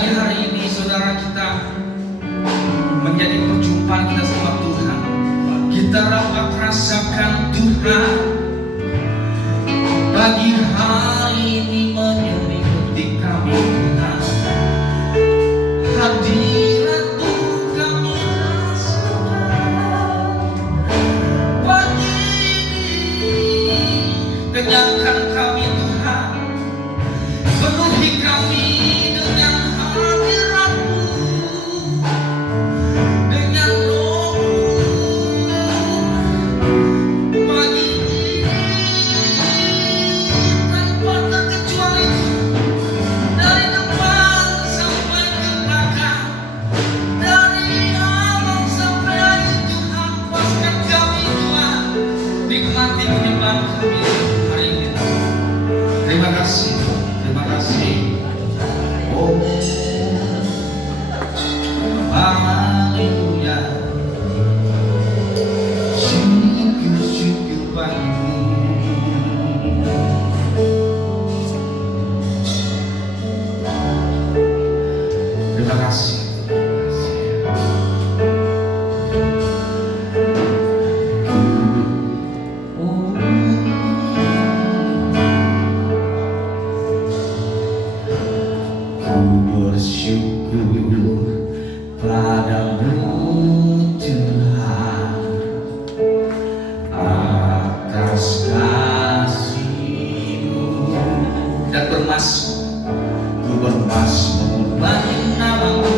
pagi hari ini saudara kita menjadi perjumpaan kita sama Tuhan. Kita dapat rasakan Tuhan pagi hari ini menyelimuti kami Tuhan. Hadirat-Mu kami rasakan pagi ini. Kenyangkan kami Tuhan, penuhi kami dengan hadirat-Mu, dengan Roh-Mu pagi ini, tanpa terkecuali dari depan sampai ke belakang, dari awal sampai akhir Tuhan. Kuaskan kami Tuhan, nikmati penyembahan kami hari ini. Terima kasih, terima kasih. Oh, haleluya. Syukur bagimu. Terima kasih. Oh, ku bersyukur padamu Tuhan atas kasih-Mu, dan ku bermasmur bagi nama-Mu,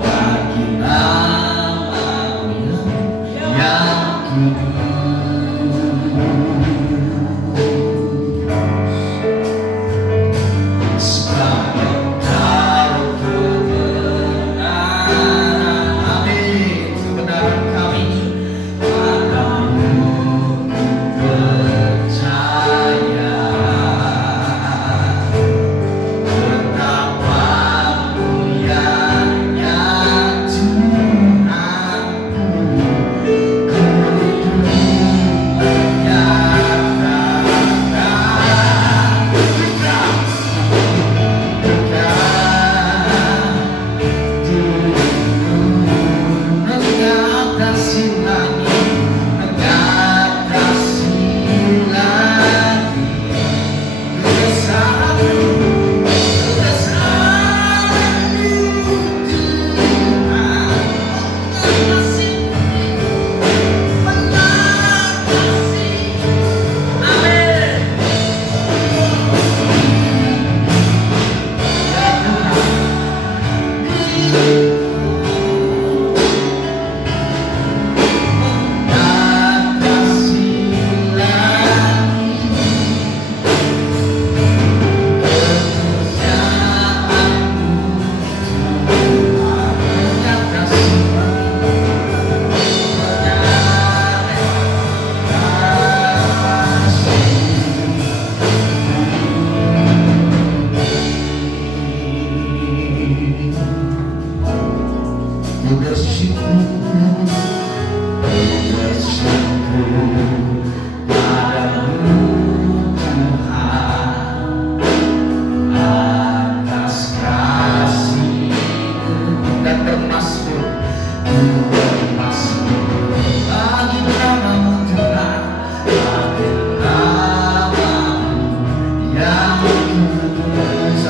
bagi nama-Mu yang kudus.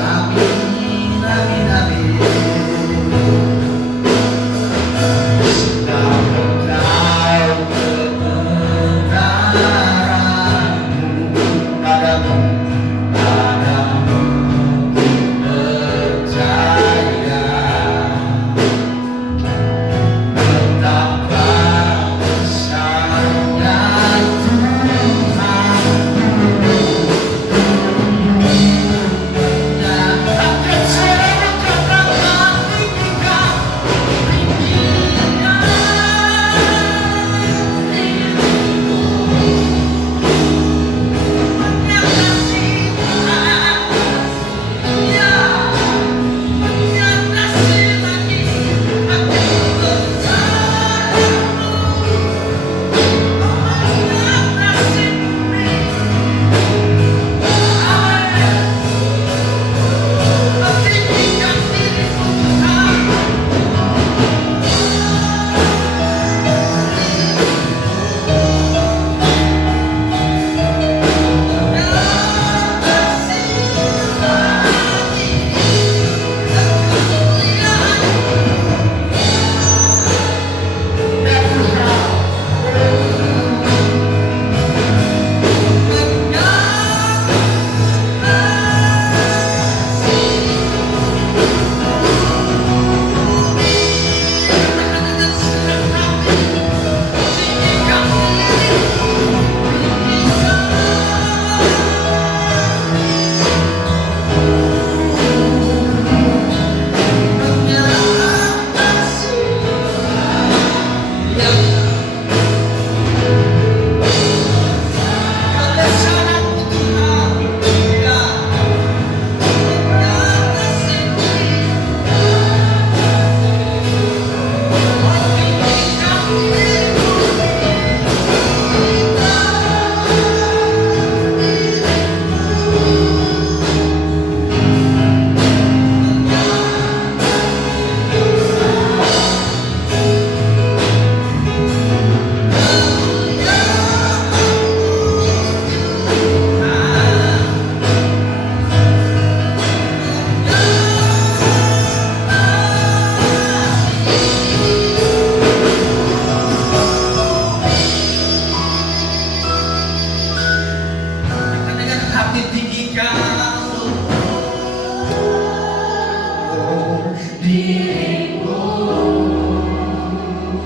Amin, amin, amin.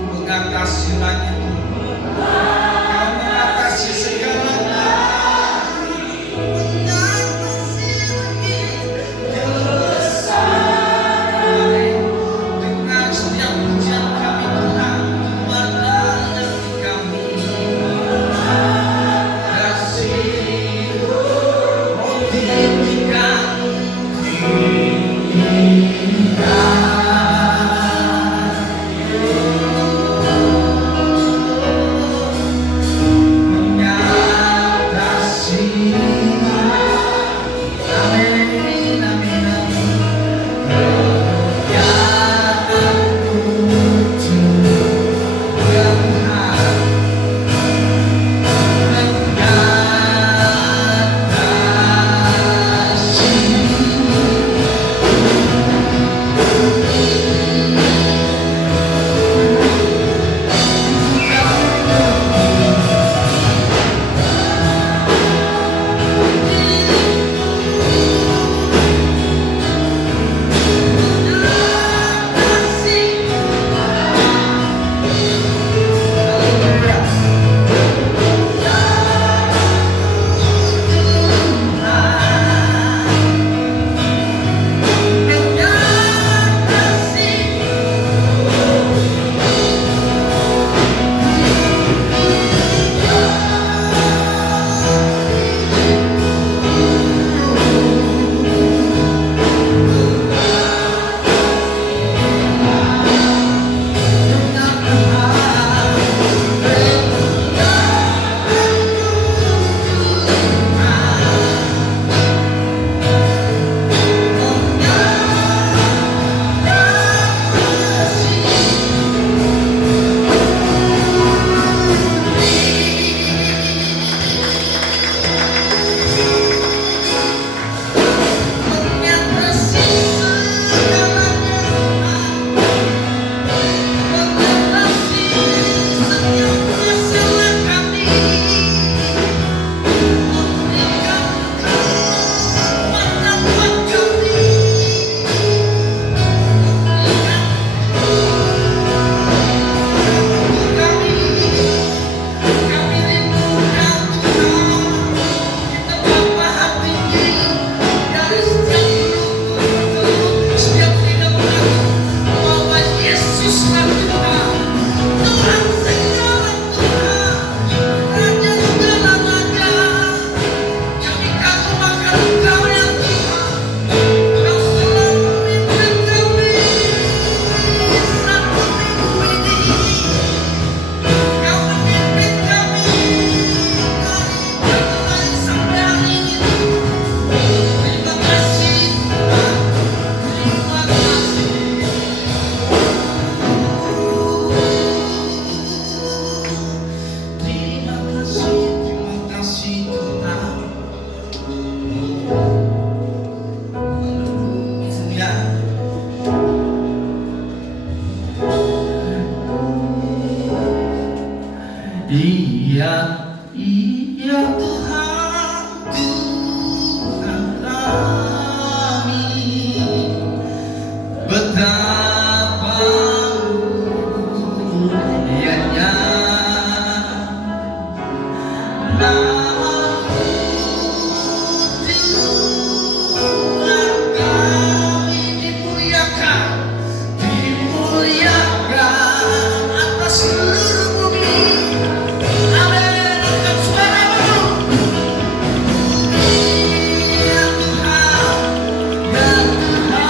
mengatasi langit, Kau mengatasi segalanya. Dengan setiap pujian kami Tuhan, kepada hati kami kasih-Mu tinggikan mengatasi. Amin, amin, amin. Iya, iya Tuhan, Tuhan kami, betapa mulianya nama-Mu, Tuhan kami dimuliakan, dimuliakan atas seluruh bumi. Amin, angkat suaramu. Ya Tuhan, ya Tuhan.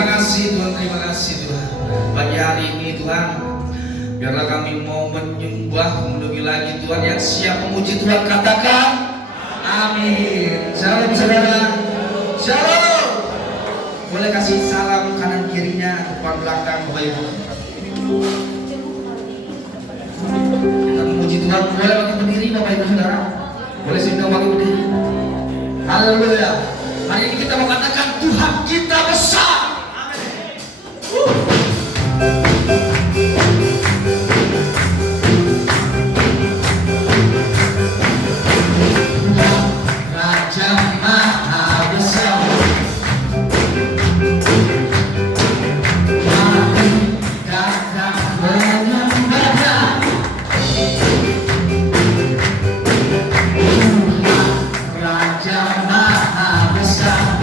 Terima kasih Tuhan, terima kasih Tuhan. Pagi hari ini Tuhan, biarlah kami mau menyembah lebih lagi Tuhan. Yang siap memuji Tuhan katakan amin. Shalom saudara, shalom. Boleh kasih salam kanan kirinya, depan belakang Bapak Ibu. Kita memuji Tuhan, boleh bagi berdiri Bapak Ibu saudara. Boleh sidang bagi berdiri. Haleluya. Hari ini kita mau katakan Tuhan kita besar. Raja Maha Besar, mari datang menyembah. Raja Maha Besar,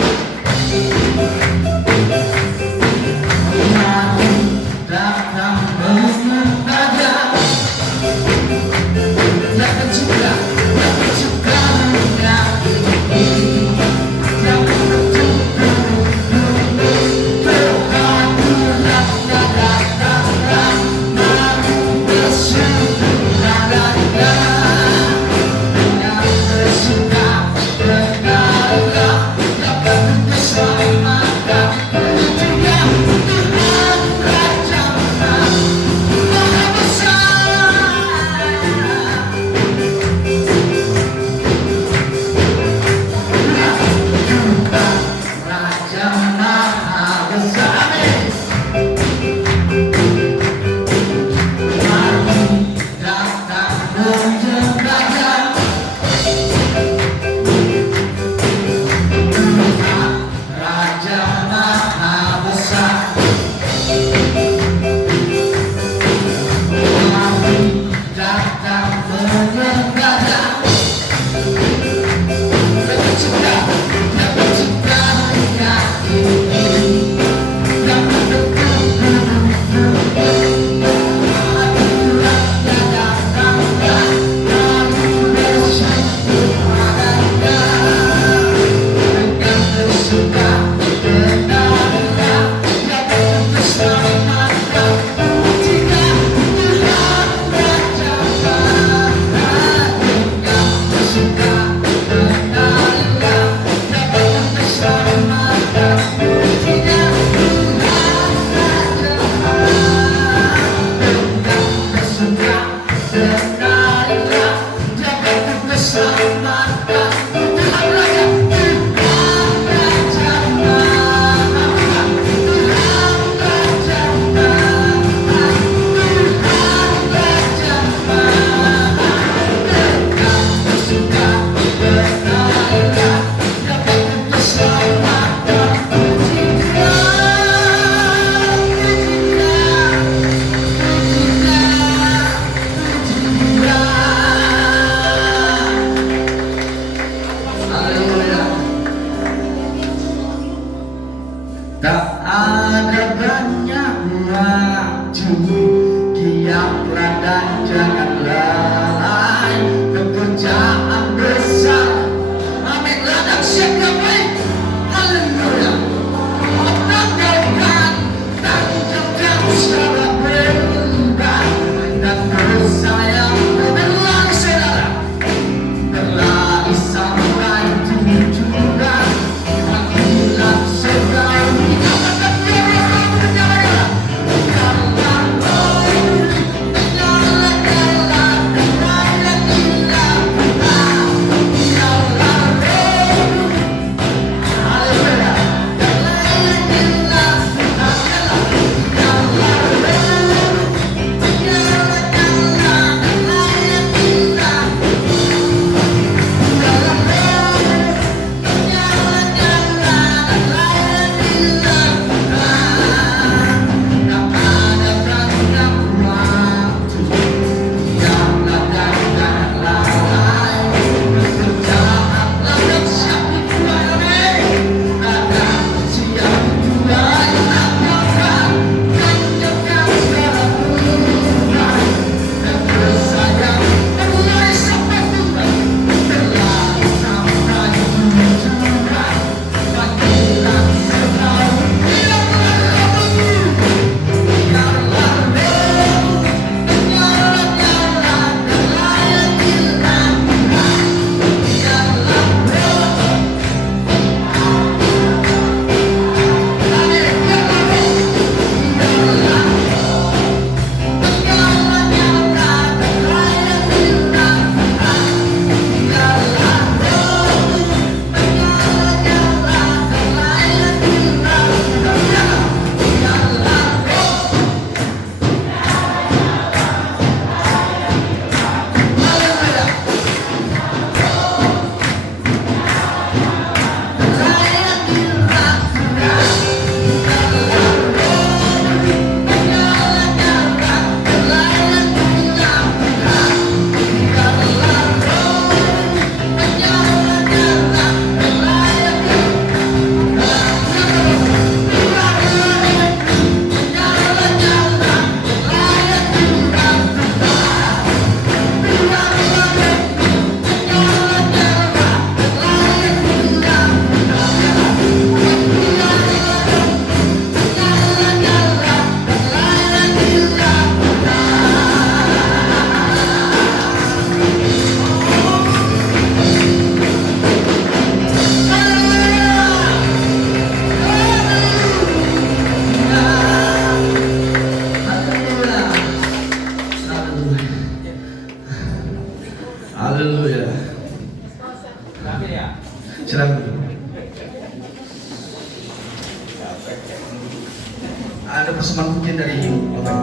mari datang menyembah. Yang pencipta, yang pencipta dunia ini, yang mencipta bumi, Tuhan yang datang, mari bersyukur. Yang bersuka dengarlah, yang berselamatkan Dia Tuhan Raja Maha Besar. Raja Maha Besar, mari datang menyembah. Raja Maha Besar, mari datang menyembah. Yang pencipta, yang pencipta dunia ini, yang menentukan yang datang, mari bersyukur padanya. Dengan bersuka dengarlah, yang berselamatkan Dia Tuhan Raja Maha. Dengan bersuka dengarlah, yang berselamatkan Dia Tuhan Raja Maha. Dengan bersuka dengarlah, yang berselamatkan Tuhan Raja. Tak ada banyak waktu, giatlah dan jangan lalai, pekerjaan besar. Amin. Ladang siap damai. Haleluya. Menanggalkan tanggalkan secara berubah, dan dosa yang berlari saudara, berlari sampai tujuan. Hilang sekali, katakan biar ada persembahan pujian dari Bapak.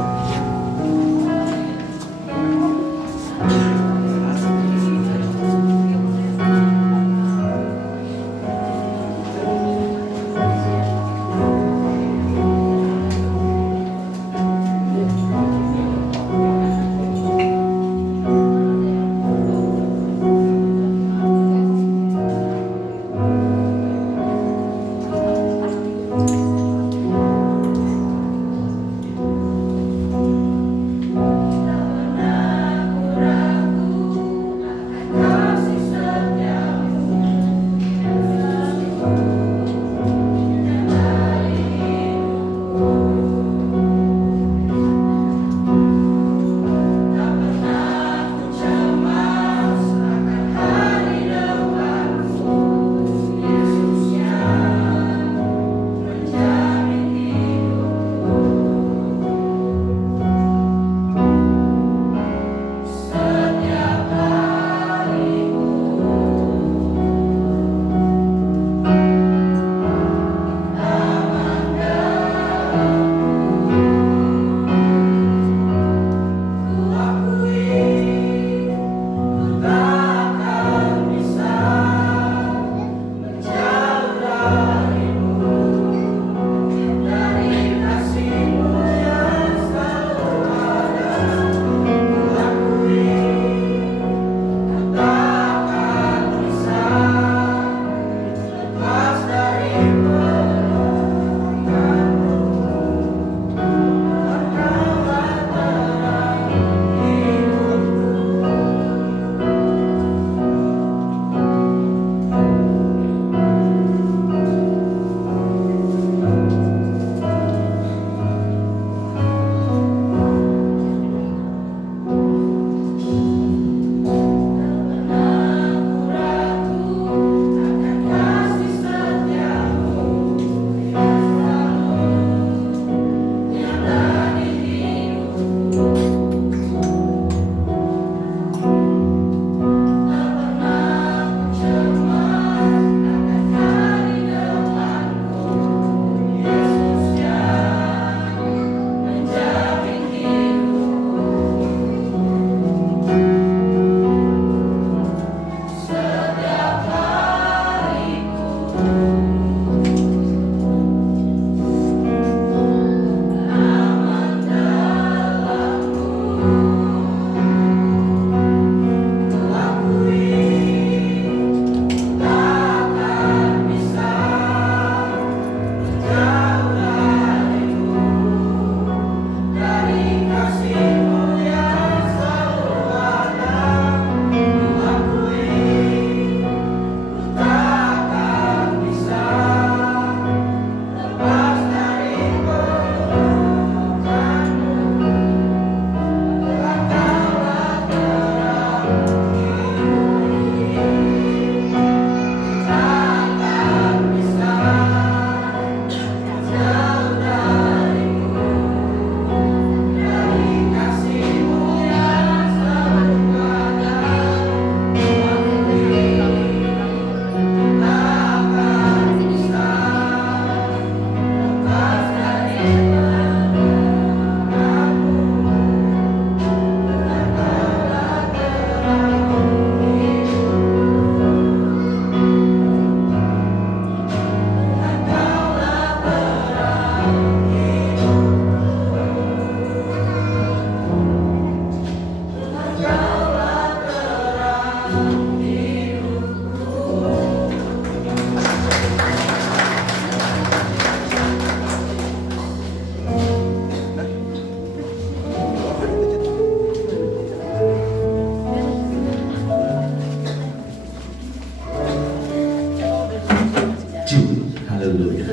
Haleluya.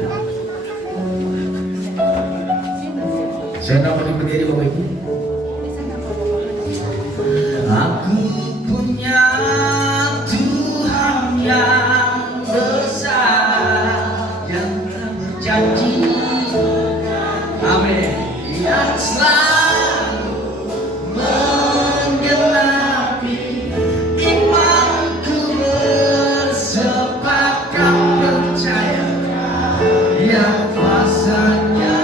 Saya nama berdiri Bapak Ibu. Aku punya Tuhan yang besar, yang berjanji, amin, yang selalu menggenapi imanku, bersepakat percaya yang kuasanya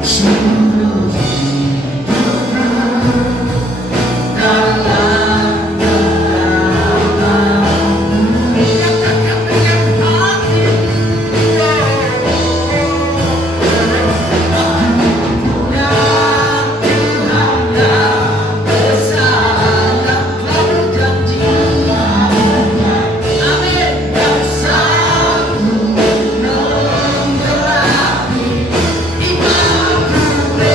seluruh dalam genggamanmu. Katakan dengan hati, punya Tuhan yang besar yang telah berjanji, amin, yang sanggup menggenapi imanku.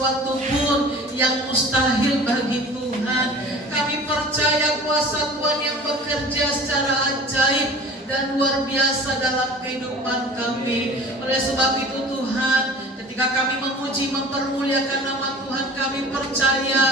sesuatu pun yang mustahil bagi Tuhan. Kami percaya kuasa Tuhan yang bekerja secara ajaib dan luar biasa dalam kehidupan kami. Oleh sebab itu Tuhan, ketika kami memuji mempermuliakan nama Tuhan, kami percaya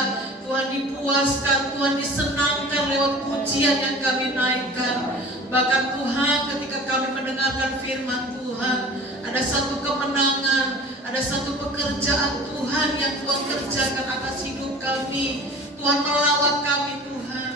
Tuhan dipuaskan, Tuhan disenangkan lewat pujian yang kami naikkan. Bahkan Tuhan, ketika kami mendengarkan firman Tuhan, ada satu kemenangan, ada satu pekerjaan Tuhan yang Tuhan kerjakan atas hidup kami. Tuhan melawat kami Tuhan,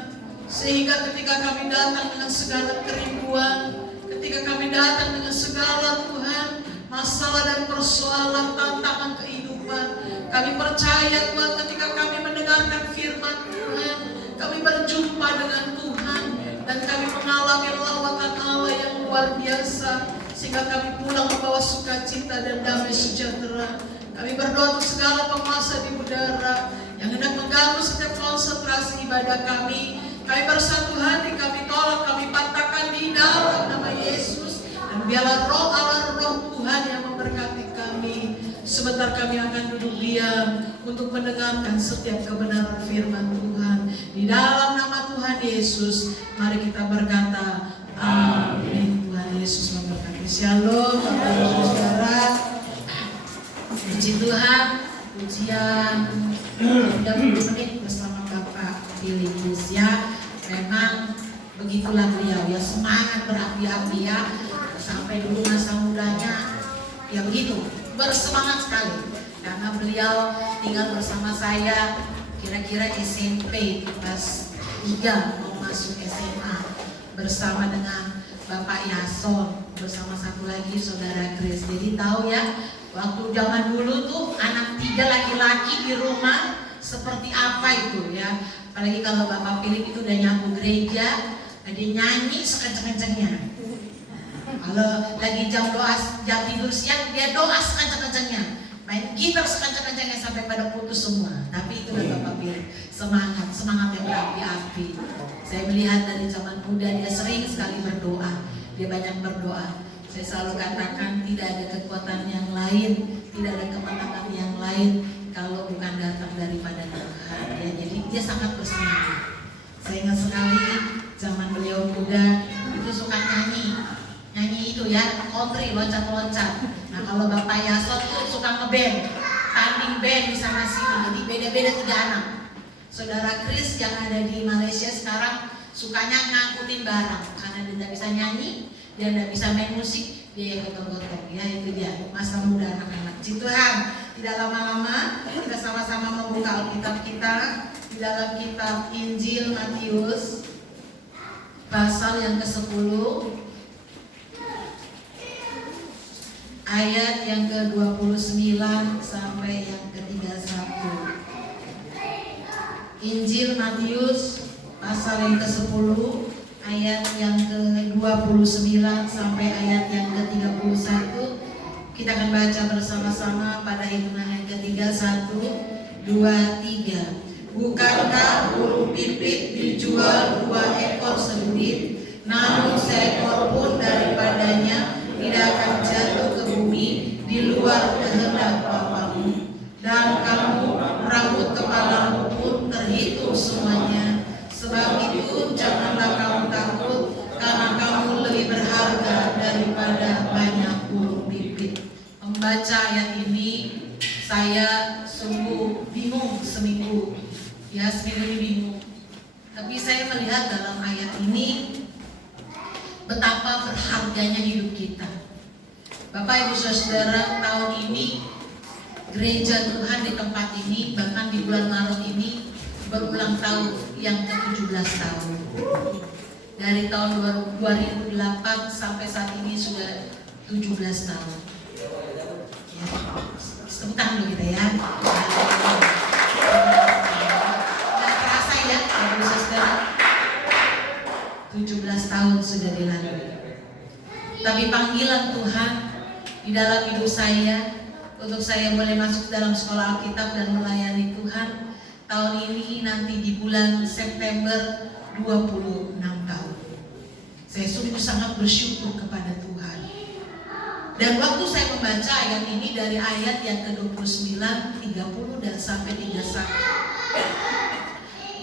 sehingga ketika kami datang dengan segala kerinduan, ketika kami datang dengan segala Tuhan masalah dan persoalan tantangan kehidupan, kami percaya Tuhan, ketika kami mendengarkan firman Tuhan, kami berjumpa dengan Tuhan dan kami mengalami lawatan Allah yang luar biasa, sehingga kami pulang membawa sukacita dan damai sejahtera. Kami berdoa untuk segala penguasa di udara yang hendak mengganggu setiap konsentrasi ibadah kami. Kami bersatu hati, kami tolak, kami patahkan di dalam nama Yesus. Dan biarlah roh Allah, roh Tuhan yang memberkati kami. Sebentar kami akan duduk diam untuk mendengarkan setiap kebenaran firman Tuhan. Di dalam nama Tuhan Yesus, mari kita berkata, amin. Tuhan Yesus memberkati. Shalom, Bapak Ibu Saudara. Puji Tuhan, pujian 30 menit bersama Bapak Filipus ya. Memang begitulah beliau ya, semangat berapi-api ya, sampai dulu masa mudanya ya begitu, bersemangat sekali. Karena beliau tinggal bersama saya kira-kira SMP kelas 3 mau masuk SMA, bersama dengan Bapak Yason, bersama satu lagi Saudara Chris. Jadi tahu ya, waktu zaman dulu tuh anak 3 laki-laki di rumah seperti apa itu ya. Apalagi kalau Bapak Philip itu udah nyampu gereja, dia nyanyi sekenceng-kencengnya. Kalau lagi jam tidur siang, dia doa sekenceng-kencengnya, main gitar sekenceng-kencengnya sampai pada putus semua. Tapi itulah Bapak Philip, semangat yang berapi-api. Saya melihat dari zaman muda dia sering sekali berdoa, dia banyak berdoa. Saya selalu katakan tidak ada kekuatan yang lain, tidak ada kemenangan yang lain kalau bukan datang daripada Tuhan ya. Jadi dia sangat bersemangat. Saya ingat sekali zaman beliau muda itu suka nyanyi itu ya, country, loncat-loncat. Nah kalau Bapak Yason tuh suka ngeband, tanding band di sana sini. Jadi beda-beda 3 anak. Saudara Chris yang ada di Malaysia sekarang sukanya ngangkutin barang karena dia tidak bisa nyanyi, dia tidak bisa main musik, dia gotong-gotong ya. Itu dia masa muda anak-anak. Puji Tuhan, tidak lama-lama kita sama-sama membuka Alkitab kita di dalam kitab Injil Matius pasal yang ke-10 ayat yang ke-29 sampai yang ke-31. Injil Matius pasal yang ke-10 ayat yang ke-29 sampai ayat yang ke-31. Kita akan baca bersama-sama pada hitungan yang ketiga. 1, 2, 3. Bukankah burung pipit dijual 2 ekor sedikit, namun seekor pun daripadanya tidak akan jatuh ke bumi di luar kehendak Bapamu. Dan kamu, rambut kepalamu pun terhitung semuanya. Sebab itu janganlah kamu takut, karena kamu lebih berharga daripada banyak burung pipit. Membaca ayat ini saya sungguh bingung seminggu ini bingung. Tapi saya melihat dalam ayat ini betapa berharganya hidup kita. Bapak Ibu Saudara, tahun ini gereja Tuhan di tempat ini, bahkan di bulan Maret ini berulang tahun yang ke-17 tahun. Dari tahun 2008 sampai saat ini sudah 17 tahun. Ya, sebentar dulu kita ya. Nggak terasa ya, Bapak Saudara, 17 tahun sudah dilalui. Tapi panggilan Tuhan di dalam hidup saya, untuk saya boleh masuk dalam sekolah Alkitab dan melayani Tuhan tahun ini nanti di bulan September 26 tahun. Saya sungguh sangat bersyukur kepada Tuhan. Dan waktu saya membaca ayat ini dari ayat yang ke-29, 30 dan sampai 31,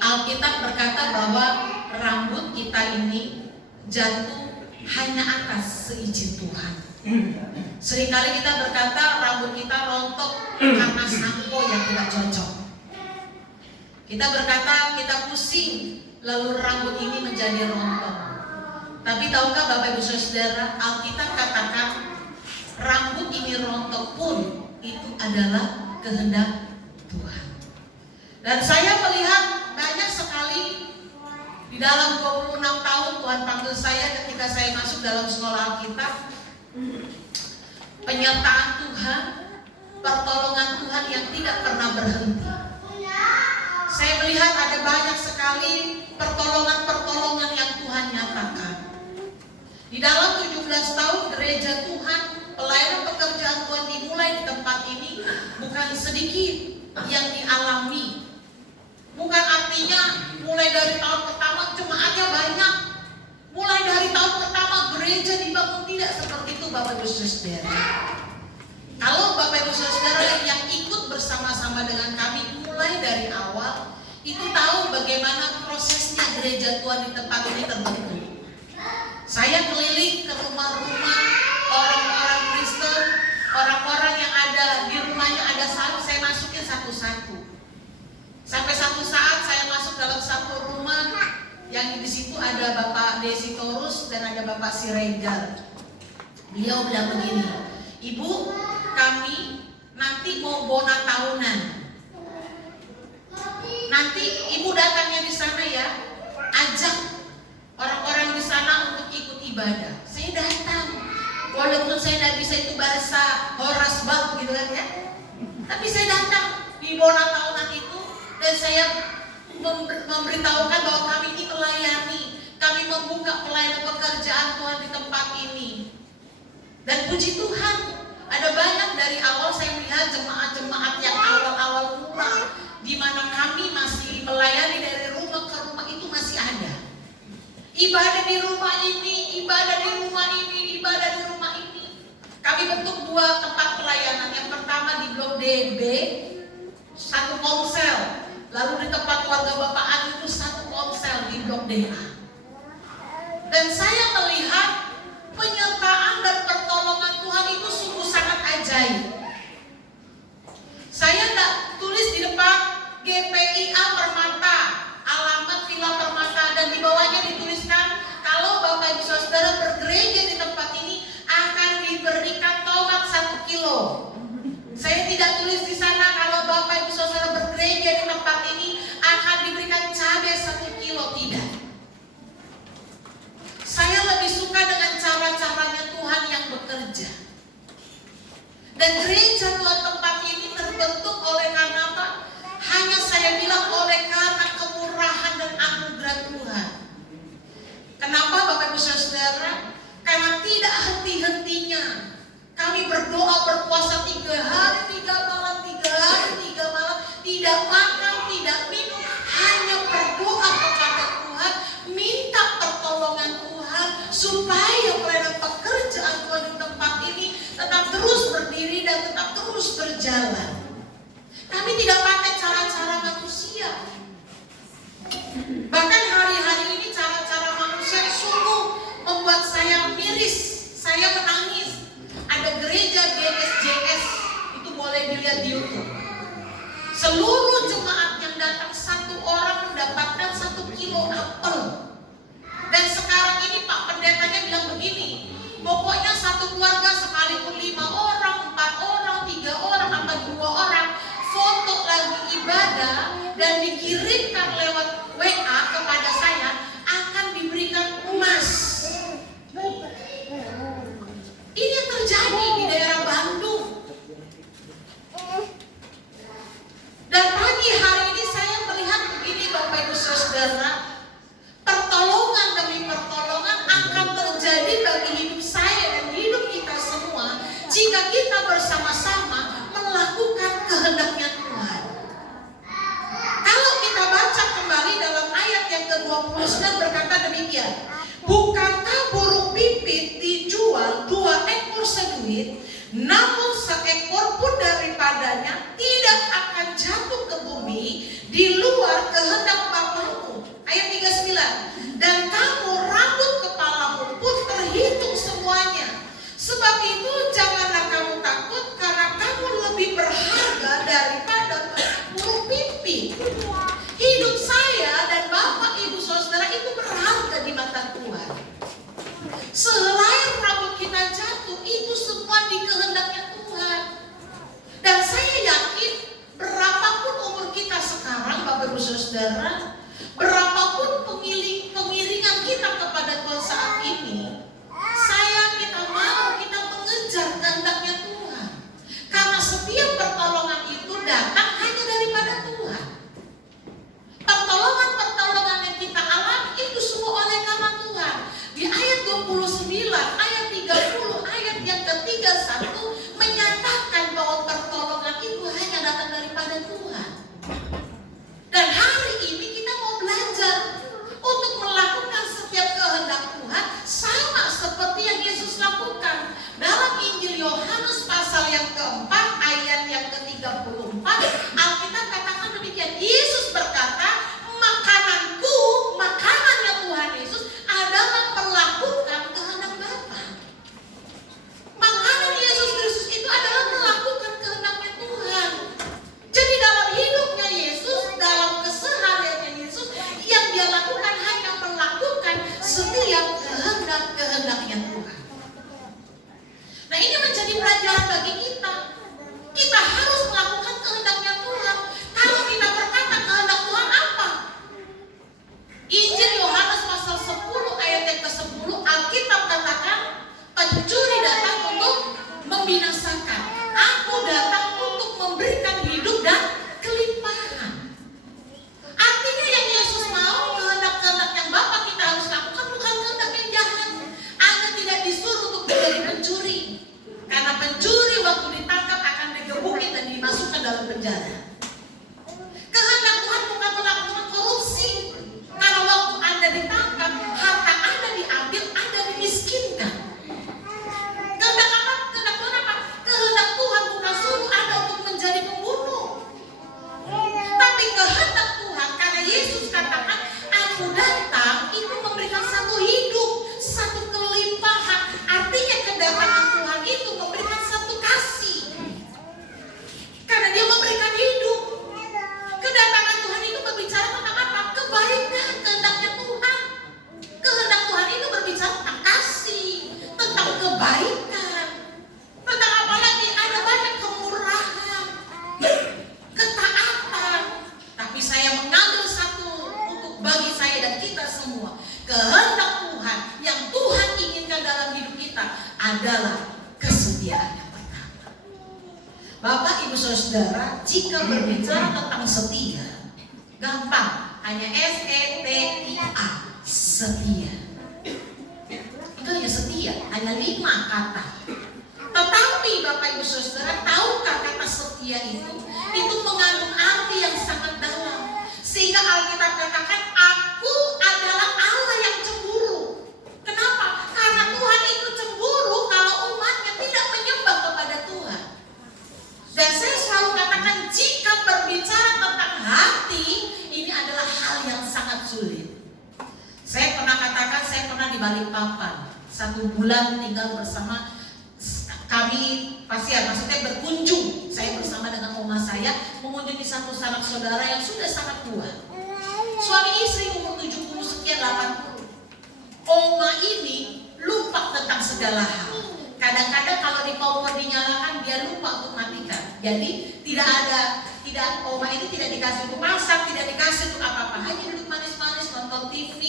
Alkitab berkata bahwa rambut kita ini jatuh hanya atas seizin Tuhan. Seringkali kita berkata rambut kita rontok karena sampo yang tidak cocok. Kita berkata kita pusing, lalu rambut ini menjadi rontok. Tapi tahukah Bapak Ibu Saudara, Alkitab katakan rambut ini rontok pun itu adalah kehendak Tuhan. Dan saya melihat banyak sekali di dalam 26 tahun Tuhan panggil saya ketika saya masuk dalam sekolah Alkitab, penyertaan Tuhan, pertolongan Tuhan yang tidak pernah berhenti. Saya melihat ada banyak sekali pertolongan-pertolongan yang Tuhan nyatakan. Di dalam 17 tahun gereja Tuhan, pelayanan pekerjaan Tuhan dimulai di tempat ini bukan sedikit yang dialami. Bukan artinya mulai dari tahun pertama jemaatnya banyak. Mulai dari tahun pertama gereja dibangun, tidak seperti itu Bapak Ibu Saudara. Kalau Bapak Ibu Saudara yang ikut bersama-sama dengan kami mulai dari awal, itu tahu bagaimana prosesnya gereja Tuhan di tempat ini terbentuk. Saya keliling ke rumah-rumah orang-orang Kristen, orang-orang yang ada di rumahnya ada salib, saya masukin satu-satu. Sampai satu saat saya masuk dalam satu rumah yang di situ ada Bapak Desitorus dan ada Bapak Siregar. Beliau bilang begini, Ibu, kami nanti mau bona tahunan. Nanti Ibu datangnya di sana ya, ajak orang-orang di sana untuk ikut ibadah. Saya datang, walaupun saya tidak bisa itu bahasa Horas Bab gitu kan ya, tapi saya datang di bona tahunan itu dan saya memberitahukan bahwa kami ini melayani, kami membuka pelayanan pekerjaan Tuhan di tempat ini. Dan puji Tuhan, ada banyak dari awal saya melihat jemaat-jemaat yang awal-awal mula, di mana kami masih melayani dari rumah ke rumah itu masih ada. Ibadah di rumah ini, ibadah di rumah ini, ibadah di rumah ini. Kami bentuk 2 tempat pelayanan. Yang pertama di Blok DB, 1 komsel. Lalu di tempat keluarga Bapak Adi itu 1 komsel di Blok DA. Dan saya melihat penyertaan dan pertolongan Tuhan itu sungguh sangat ajaib. Saya tidak tulis di depan GPIA Permata, alamat Villa Permata, dan di bawahnya dituliskan kalau Bapak Ibu Saudara bergereja di tempat ini akan diberikan tomat 1 kilo. Saya tidak tulis di sana kalau Bapak Ibu Saudara bergereja di tempat ini akan diberikan cabai 1 kilo, tidak. Saya lebih suka dengan cara-caranya Tuhan yang bekerja. Dan gereja Tuhan tempat ini terbentuk oleh karena apa? Hanya saya bilang oleh karena kemurahan dan anugerah Tuhan. Kenapa Bapak Ibu Saudara? Karena tidak henti-hentinya kami berdoa berpuasa 3 hari 3 malam, 3 hari 3 malam, tidak makan, tidak minum, hanya berdoa kepada Tuhan, minta pertolongan Tuhan supaya pelayanan pekerjaan Tuhan di tempat ini tetap terus berdiri dan tetap terus berjalan. Kami tidak pakai cara-cara manusia. Bahkan hari-hari ini cara-cara manusia sungguh membuat saya miris, saya menangis. Ada gereja GSJS, itu boleh dilihat di YouTube. Seluruh jemaat yang datang 1 orang mendapatkan 1 kilo apel. Dan sekarang ini Pak Pendetanya bilang begini, pokoknya satu keluarga sekalipun 5 orang, 4 orang, 3 orang, atau 2 orang, foto lagi ibadah dan dikirimkan lewat WA kepada saya, akan diberikan emas. Ini yang terjadi di daerah Bandung. Dan pagi hari ini saya melihat begini Bapak Ibu Saudara, pertolongan demi pertolongan akan terjadi bagi hidup saya dan hidup kita semua di luar kehendak Bapamu. Ayat 39. Dan kamu rambut kepalamu pun terhitung semuanya. Sebab itu janganlah kamu takut, karena kamu lebih berharga daripada burung pipit. Hidup saya dan Bapak Ibu Saudara itu berharga di mata Tuhan. Sehelai rambut kita jatuh, itu semua di kehendaknya Tuhan. Dan saya yakin berapapun umur kita sekarang, Bapak Ibu Saudara, berapapun pengiringan kita kepada Tuhan saat ini, kita mau kita mengejar kehendaknya Tuhan. Karena setiap pertolongan itu datang hanya daripada Tuhan. Pertolongan-pertolongan yang kita alami itu semua oleh karena Tuhan. Di ayat 29, ayat 30, ayat yang ke-31 menyatakan bahwa pertolongan itu hanya datang daripada Tuhan. Dan hari ini kita mau belajar untuk melakukan setiap kehendak Tuhan sama seperti yang Yesus lakukan. Dalam Injil Yohanes pasal yang keempat ayat yang ke-34, Alkitab katakan demikian. Yesus berkata, makananku, makanannya Tuhan Yesus adalah melakukan kehendak Bapa. Makanan Yesus Kristus itu adalah melakukan kehendaknya Tuhan. Jadi dalam hidupnya Yesus, dalam kesehariannya Yesus, yang dia lakukan hanya melakukan setiap kehendak-kehendaknya Tuhan. Nah, ini menjadi pelajaran bagi kita. Kita harus melakukan kehendaknya Tuhan. Kalau kita berkata kehendak Tuhan apa? Injil Yohanes pasal 10 ayat yang ke-10, Alkitab katakan, pencuri datang untuk membinasakan. Aku datang untuk memberikan hidup dan kelimpahan. Artinya yang Yesus mau, kehendak-kehendak yang Bapa kita harus lakukan bukan kehendak yang jahat. Anda tidak disuruh untuk menjadi pencuri. Karena pencuri waktu ditangkap akan digebukin dan dimasukkan dalam penjara. Kehendak Tuhan bukan melakukan korupsi. Karena waktu Anda ditangkap, harta Anda diambil, Anda dimiskinkan. Kehendak apa? Kehendak Tuhan apa? Kehendak Tuhan bukan suruh Anda untuk menjadi pembunuh. Tapi kehendak Tuhan, karena Yesus katakan, aku datang itu memberikan satu hidup, satu kelimpahan. Artinya kedatangan Tuhan itu memberikan satu kasih. Karena dia memberikan hidup. Kedatangan Tuhan itu berbicara tentang apa? Kebaikan, kehendaknya Tuhan. Kehendak Tuhan itu berbicara tentang kasih, tentang kebaikan, tentang apa lagi? Ada banyak kemurahan, ketaatan. Tapi saya mengambil satu untuk bagi saya dan kita semua. Kehendak Tuhan yang Tuhan inginkan dalam hidup kita adalah kesetiaan yang pertama. Bapak Ibu Saudara, jika berbicara tentang setia, gampang, hanya S-E-T-I-A, setia. Itu hanya setia, hanya 5 kata. Tetapi Bapak Ibu Saudara, tahukah kata setia itu mengandung arti yang sangat dalam. Sehingga Alkitab katakan, aku adalah Allah yang cemburu. Kenapa? Karena Tuhan itu cemburu kalau umatnya tidak menyembah kepada Tuhan. Dan saya selalu katakan, jika berbicara tentang hati, ini adalah hal yang sangat sulit. Saya pernah katakan, saya pernah di Balikpapan 1 bulan tinggal bersama kami pasien, maksudnya berkunjung. Saya bersama dengan oma saya mengunjungi satu sanak saudara yang sudah sangat tua. Suami istri umur 70 sekian 80. Oma ini lupa tentang segala hal. Kadang-kadang kalau di kompor dinyalakan dia lupa untuk matikan. Jadi oma ini tidak dikasih untuk masak, tidak dikasih untuk apa-apa. Hanya duduk manis-manis nonton TV,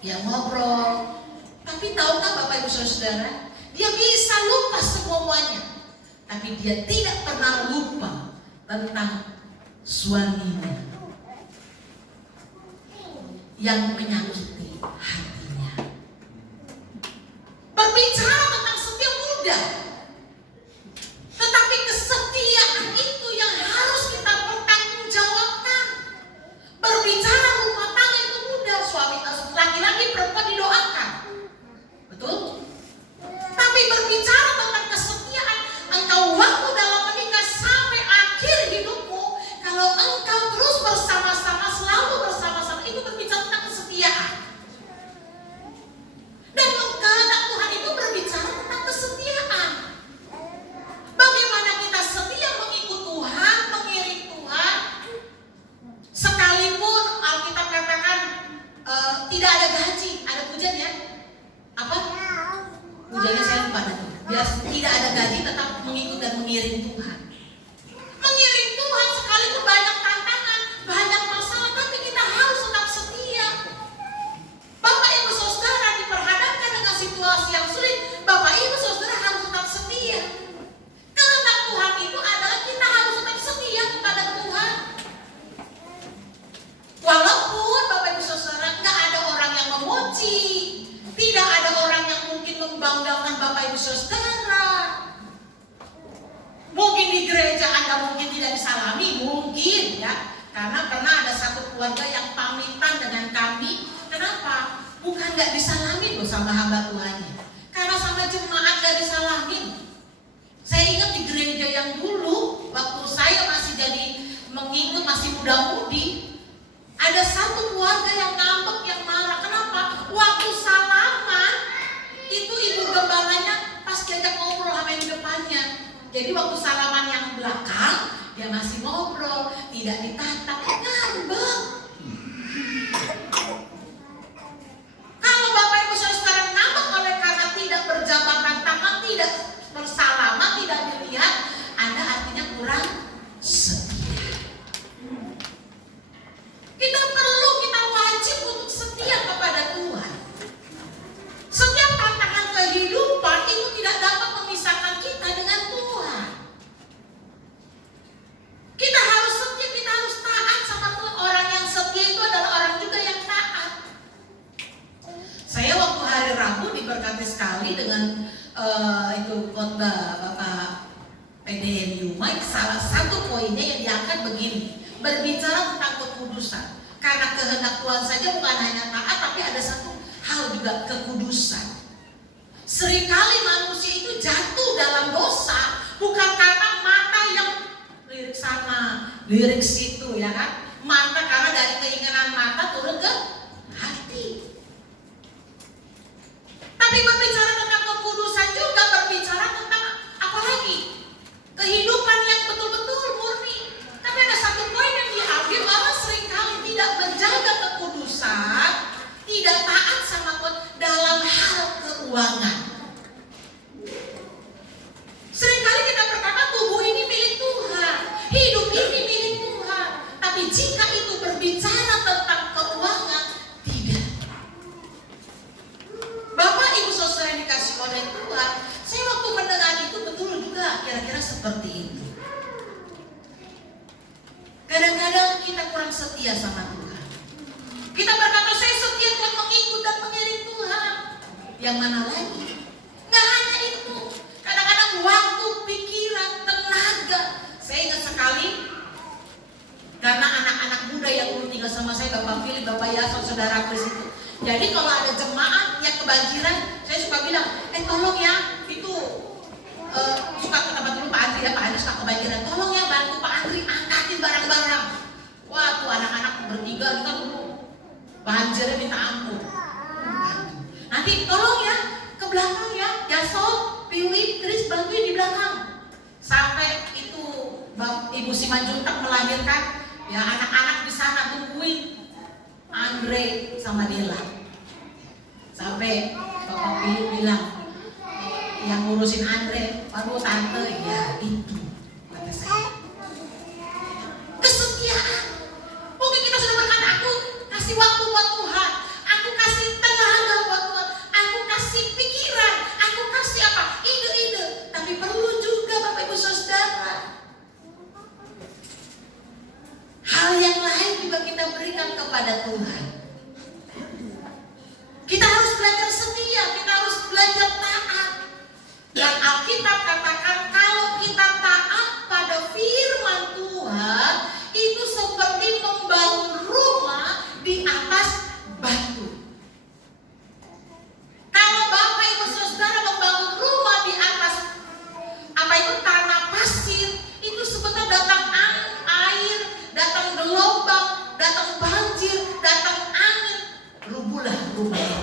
ya ngobrol. Tapi tahukah Bapak Ibu Saudara, dia bisa lupa semuanya, tapi dia tidak pernah lupa tentang suaminya yang menyakiti hatinya. Berbicara tentang setia mudah, tetapi kesetiaan itu yang harus kita pertanggungjawabkan. Berbicara rumah tangga itu mudah, suami laki-laki perempuan didoakan, betul? Tapi berbicara tentang kesetiaan, engkau waktu dalam menikah sampai akhir hidupmu, kalau engkau mungkin ya, karena pernah ada satu keluarga yang pamitan dengan kami. Kenapa? Bukan nggak disalamin loh sama hamba Tuhannya, karena sama jemaat nggak disalamin. Saya ingat di gereja yang dulu waktu saya masih jadi mengikut, masih muda-mudi, ada satu keluarga yang ngambek, yang marah. Kenapa? Waktu salaman itu ibu gembalanya pas diajak ngobrol sama yang di depannya. Jadi waktu salaman yang belakang dia masih ngobrol, tidak ditatap, ngambek. Kalau Bapak Ibu Saudara ngambek oleh karena tidak berjabatan tangan, tidak bersalaman, tidak dilihat, Anda artinya kurang setia. Kita wajib untuk setia kepada Tuhan. Setiap tantangan kehidupan itu tidak dapat memisahkan kita dengan Tuhan. Kita harus setia, kita harus taat sama Tuhan. Orang yang setia itu adalah orang juga yang taat. Saya waktu hari Rabu diberkati sekali dengan itu khotbah Bapak PDN Yuma. Salah satu poinnya yang diangkat begini, berbicara tentang kekudusan. Karena kehendak Tuhan saja bukan hanya taat, tapi ada satu hal juga, kekudusan. Seringkali manusia itu jatuh dalam dosa bukan karena mata yang lirik sana, lirik situ, ya kan? Mata karena dari keinginan mata turun ke hati. Tapi berbicara tentang kekudusan juga berbicara tentang apa lagi? Kehidupan yang betul-betul murni. Tapi ada satu poin yang diambil, orang seringkali tidak menjaga kekudusan, tidak taat sama Tuhan dalam hal keuangan. Seringkali kita berkata tubuh ini milik Tuhan, hidup ini milik Tuhan. Tapi jika itu berbicara tentang keuangan, tidak. Bapak Ibu Saudara yang dikasih oleh Tuhan, saya waktu mendengar itu betul juga kira-kira seperti itu. Kadang-kadang kita kurang setia sama Tuhan. Kita berkata saya setia Tuhan, mengikut dan mengiring Tuhan. Yang mana lagi? Nggak hanya itu. Kadang-kadang waktu, pikiran, tenaga. Saya ingat sekali, karena anak-anak muda yang dulu tinggal sama saya, Bapak Philip, Bapak Yason, Saudara Kris itu. Jadi kalau ada jemaat yang kebanjiran, saya suka bilang, tolong ya, itu suka ke tempat dulu Pak Andri ya, Pak Andri suka kebanjiran, tolong ya bantu Pak Andri angkatin barang-barang. Wah tuh anak-anak bertiga kita dulu banjirnya minta ampun. Nanti tolong ya ke belakang ya, Yason, Piwi, Kris bantuin di belakang. Sampai itu Ibu Simanjuntak melahirkan, ya anak-anak di sana tungguin Andre sama Dela. Sampai Bapak Piwi bilang, yang ngurusin Andre, aduh tante, ya itu kata saya. Kesetiaan. Mungkin kita sudah berkata, aku kasih waktu buat Tuhan, aku kasih tenaga buat Tuhan, aku kasih pikiran, aku kasih apa, ide-ide. Tapi perlu juga Bapak Ibu Saudara, hal yang lain juga kita berikan kepada Tuhan. Kita harus belajar setia, kita harus belajar taat. Dan Alkitab katakan kalau kita taat pada firman Tuhan, itu seperti membangun rumah di atas batu. Kalau Bapak Ibu Saudara membangun rumah di atas tanah pasir, itu sebenarnya datang air, datang gelombang, datang banjir, datang angin, rubuhlah rumah itu.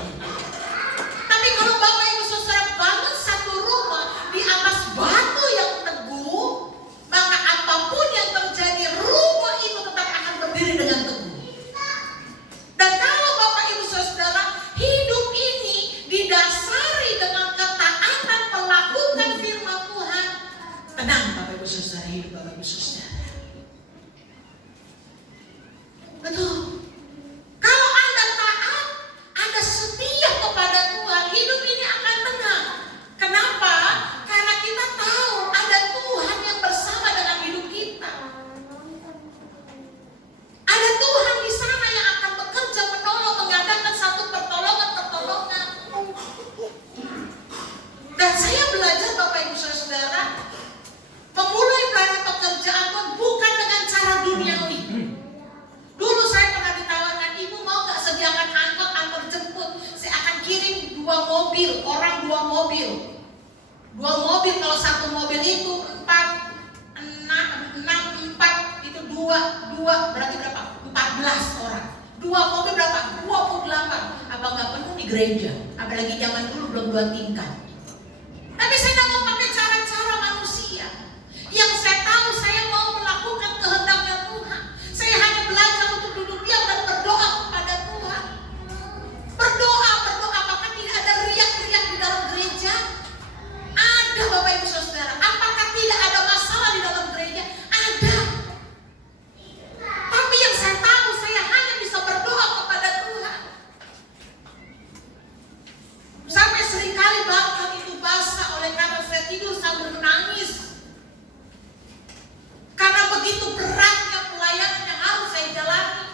Tapi kalau Bapak Ibu Saudara bangun satu rumah di atas batu yang teguh, maka apapun yang terjadi, rumah itu tetap akan berdiri dengan teguh. Dan kalau 2 mobil, kalau 1 mobil itu 4, 4 itu 2 berarti berapa? 14 orang. 2 mobil berapa? 28. Apa nggak penuh di gereja? Apalagi zaman dulu belum 2 tingkat. Tapi saya nggak mau pakai cara-cara manusia. Yang saya tahu saya mau melakukan kehendaknya Tuhan. Saya hanya belajar untuk duduk diam dan berdoa kepada Tuhan. Berdoa, apakah tidak ada riak-riak di dalam gereja? Ada Bapak Ibu Saudara. Apakah tidak ada masalah di dalam gereja? Ada. Tapi yang saya tahu saya hanya bisa berdoa kepada Tuhan. Sampai seringkali bahkan itu basah oleh karena saya tidur sambil menangis. Karena begitu beratnya pelayanan yang harus saya jalani.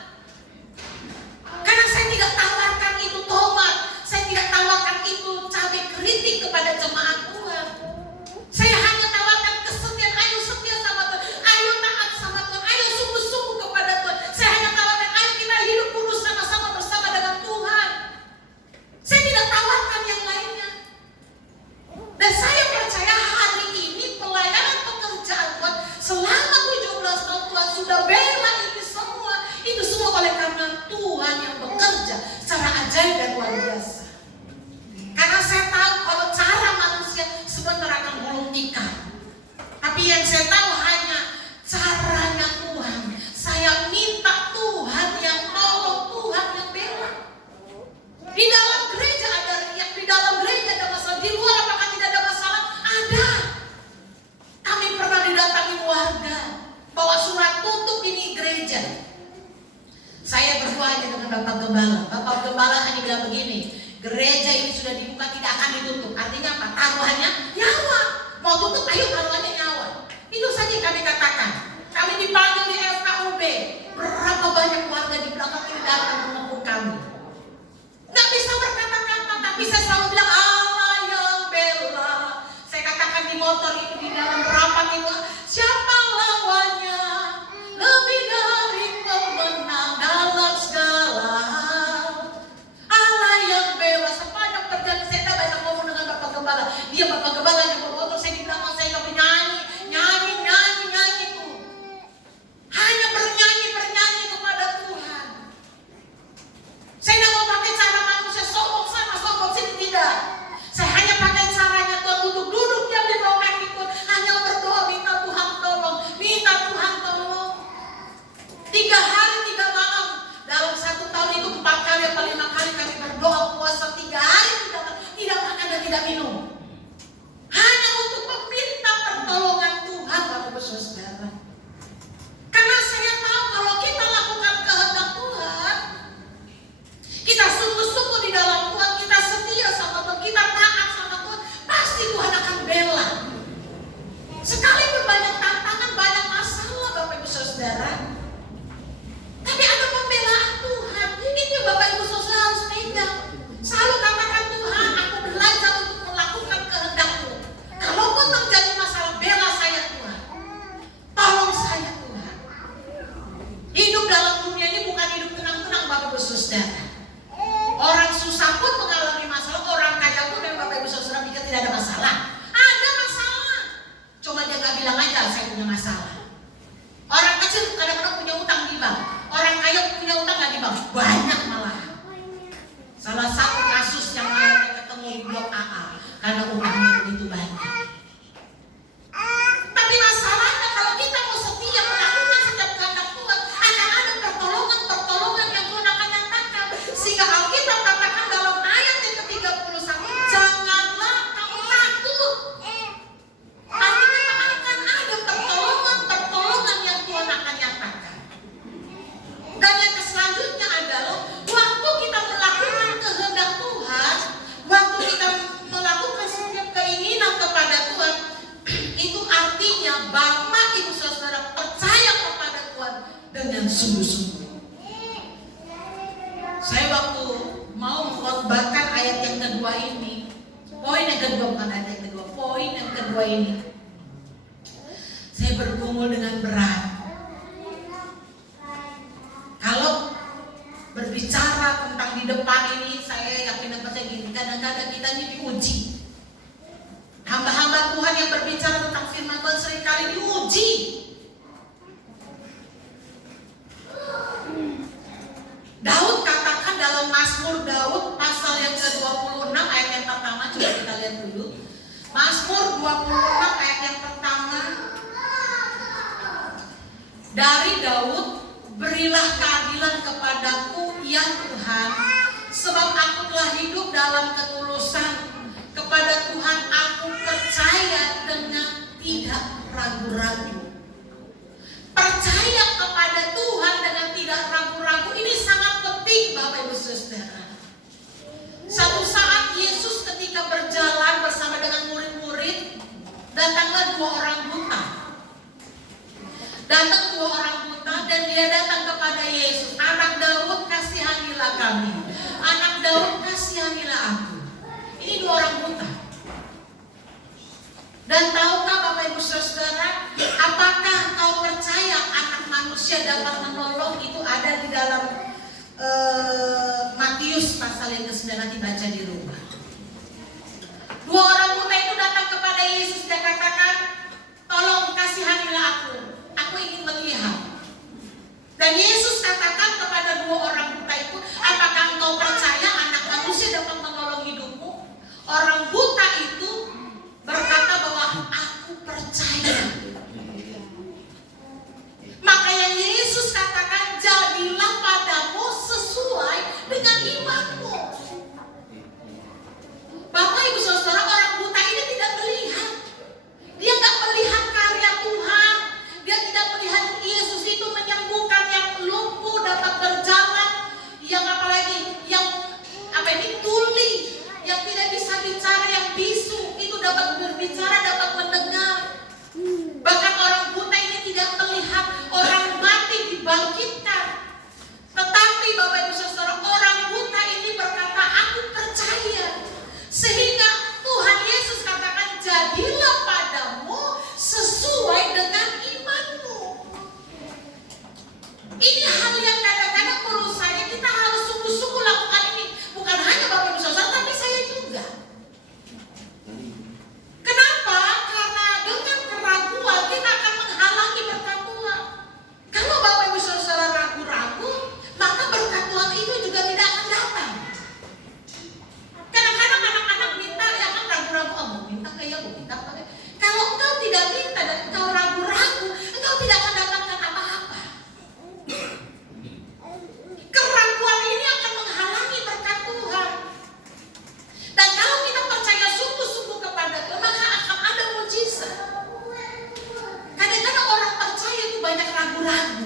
Karena saya tidak tawarkan itu tomat, saya tidak tawarkan itu cabai keriting kepada jemaat Tuhan. Saya hanya tawarkan kesetiaan, ayo setia sama Tuhan, ayo taat sama Tuhan, ayo sungguh-sungguh kepada Tuhan. Saya hanya tawarkan, ayo kita hidup kudus sama-sama bersama dengan Tuhan. Saya tidak tawarkan yang lainnya. Dan saya percaya hari ini pelayanan pekerjaan Tuhan selama 17 tahun Tuhan sudah bela ini semua. Itu semua oleh karena Tuhan yang bekerja secara ajaib dan luar biasa. Karena saya tahu kalau cara manusia sebentar akan gulung tikar. Tapi yang saya tahu hanya caranya Tuhan. Saya minta Tuhan yang tolong, Tuhan yang bela. Di dalam gereja ada riak, di dalam gereja ada masalah. Di luar apakah tidak ada masalah? Ada. Kami pernah didatangi warga bawa surat tutup ini gereja. Saya berdua aja dengan Bapak Gembala. Bapak Gembala hanya bilang begini, gereja ini sudah dibuka, tidak akan ditutup. Artinya apa? Taruhannya nyawa. Mau tutup, ayo taruhannya nyawa. Itu saja yang kami katakan. Kami dipanggil di FKUB. Berapa banyak warga di belakang ini datang menghubung kami. Nggak bisa berkata-kata, tapi saya selalu bilang Allah yang bela. Saya katakan di motor itu, di dalam rapat itu, siapa lawannya? Lebih dari pemenang dalam segala hal. Allah yang bela. Sepanjang perjalanan saya tak banyak ngomong dengan Bapak Gembala. Dia Bapak Gembala yang bermotor, saya di belakang, saya nggak bernyanyi, nyanyi tuh. Hanya bernyanyi kepada Tuhan. Saya tidak mau pakai cara manusia sombong sana, sombong sini, tidak. Saya hanya pakai caranya Tuhan untuk duduk diam di bawah kaki Tuhan, hanya berdoa minta Tuhan tolong, minta Tuhan tolong. 3 hari 3 malam dalam 1 tahun itu 4 kali atau 5 kali kami berdoa puasa 3 hari tidak makan dan tidak minum. Hanya untuk meminta pertolongan Tuhan, Bapak Ibu Saudara. Karena saya tahu kalau kita lakukan kehendak Tuhan, kita sungguh-sungguh di dalam Tuhan, kita setia sama Tuhan, kita taat sama Tuhan, pasti Tuhan akan bela. Sekalipun banyak tantangan, banyak masalah Bapak Ibu Saudara, tapi ada pembelaan Tuhan. Ini Bapak Ibu Saudara harus pegang. Selalu katakan Tuhan, aku belajar untuk melakukan kehendak-Mu. Kalaupun terjadi masalah, bela saya Tuhan. Tolong saya Tuhan. Hidup dalam dunia ini bukan hidup tenang-tenang Bapak Ibu Saudara. Orang susah pun mengalami masalah, orang kaya pun dan Bapak Ibu Saudara pikir tidak ada masalah. Ada masalah. Cuma dia gak bilang aja saya punya masalah. Orang kecil kadang-kadang punya utang di bank. Orang kaya punya utang gak di bank. Banyak malah. Salah satu kasus yang saya ketemu di blok AA karena utangnya begitu banyak. Tapi masalahnya kalau kita mau setia melakukan setiap kehendak Tuhan, akan ada pertolongan yang Tuhan akan nyatakan. Sehingga Alkitab katakan dalam ayat yang ke-31, janganlah kamu takut. Artinya akan ada pertolongan yang Tuhan akan nyatakan. Dan yang selanjutnya adalah waktu kita melakukan kehendak Tuhan, waktu kita melakukan setiap keinginan kepada Tuhan, itu artinya Bapak Ibu Saudara percaya kepada Tuhan dengan sungguh-sungguh. Saya waktu mau mengkhotbahkan ayat yang kedua ini, poin yang kedua, bukan ayat yang kedua, poin yang kedua ini, saya bergumul dengan berat. Kalau berbicara tentang di depan ini, saya yakin dapat saya gini, kadang-kadang kita ini diuji. Hamba-hamba Mazmur 26 ayat yang pertama. Dari Daud, berilah keadilan kepadaku ya Tuhan, sebab aku telah hidup dalam ketulusan. Kepada Tuhan aku percaya dengan tidak ragu-ragu. Percaya kepada Tuhan dengan tidak ragu-ragu ini sangat penting, Bapak Ibu Saudara. Satu saat Yesus ketika berjalan bersama dengan murid-murid, datanglah dua orang buta. Datang dua orang buta dan dia datang kepada Yesus. Anak Daud, kasihanilah kami. Anak Daud, kasihanilah aku. Ini dua orang buta. Dan tahukah Bapak Ibu Saudara, apakah kau percaya anak manusia dapat menolong? Itu ada di dalam Matius pasal yang ke-9, nanti baca di rumah. Dua orang buta itu datang kepada Yesus dan katakan, tolong kasihanilah aku ingin melihat. Dan Yesus katakan kepada dua orang buta itu, apakah engkau percaya anak manusia dapat menolong hidupmu? Orang buta itu berkata bahwa aku percaya. Makanya Yesus katakan, jadilah padamu sesuai dengan imanmu. Bapak Ibu Saudara, orang buta ini tidak melihat. Dia tidak melihat karya Tuhan. Dia tidak melihat Yesus itu menyembuhkan yang lumpuh dapat berjalan, yang apalagi yang tuli, yang tidak bisa bicara, yang bisu itu dapat berbicara, dapat mendengar. Bahkan orang buta ini tidak melihat orang mati dibangkitkan. Tetapi Bapak Ibu Saudara, orang buta ini berkata, aku percaya. Sehingga Tuhan Yesus katakan, jadilah padamu sesuai dengan imanmu. Ini hal yang kadang-kadang menurut saya kita harus sungguh-sungguh lakukan ini. Bukan hanya Bapak Ibu Saudara, tapi saya juga. Kenapa? Karena dengan keraguan kita akan menghalangi berkat Tuhan. Kalau Bapak Ibu Saudara ragu-ragu, maka berkat Tuhan itu juga tidak akan datang. Kadang-kadang anak-anak minta, ya kan ragu-ragu, mau minta kayak mau minta apa. Kalau engkau tidak minta dan engkau ragu-ragu, engkau tidak akan dapatkan apa-apa. Keraguan ini akan menghalangi berkat Tuhan. Dan kalau kita percaya sungguh-sungguh kepada Tuhan, maka akan ada mujizat. Kadang-kadang orang percaya itu banyak ragu-ragu.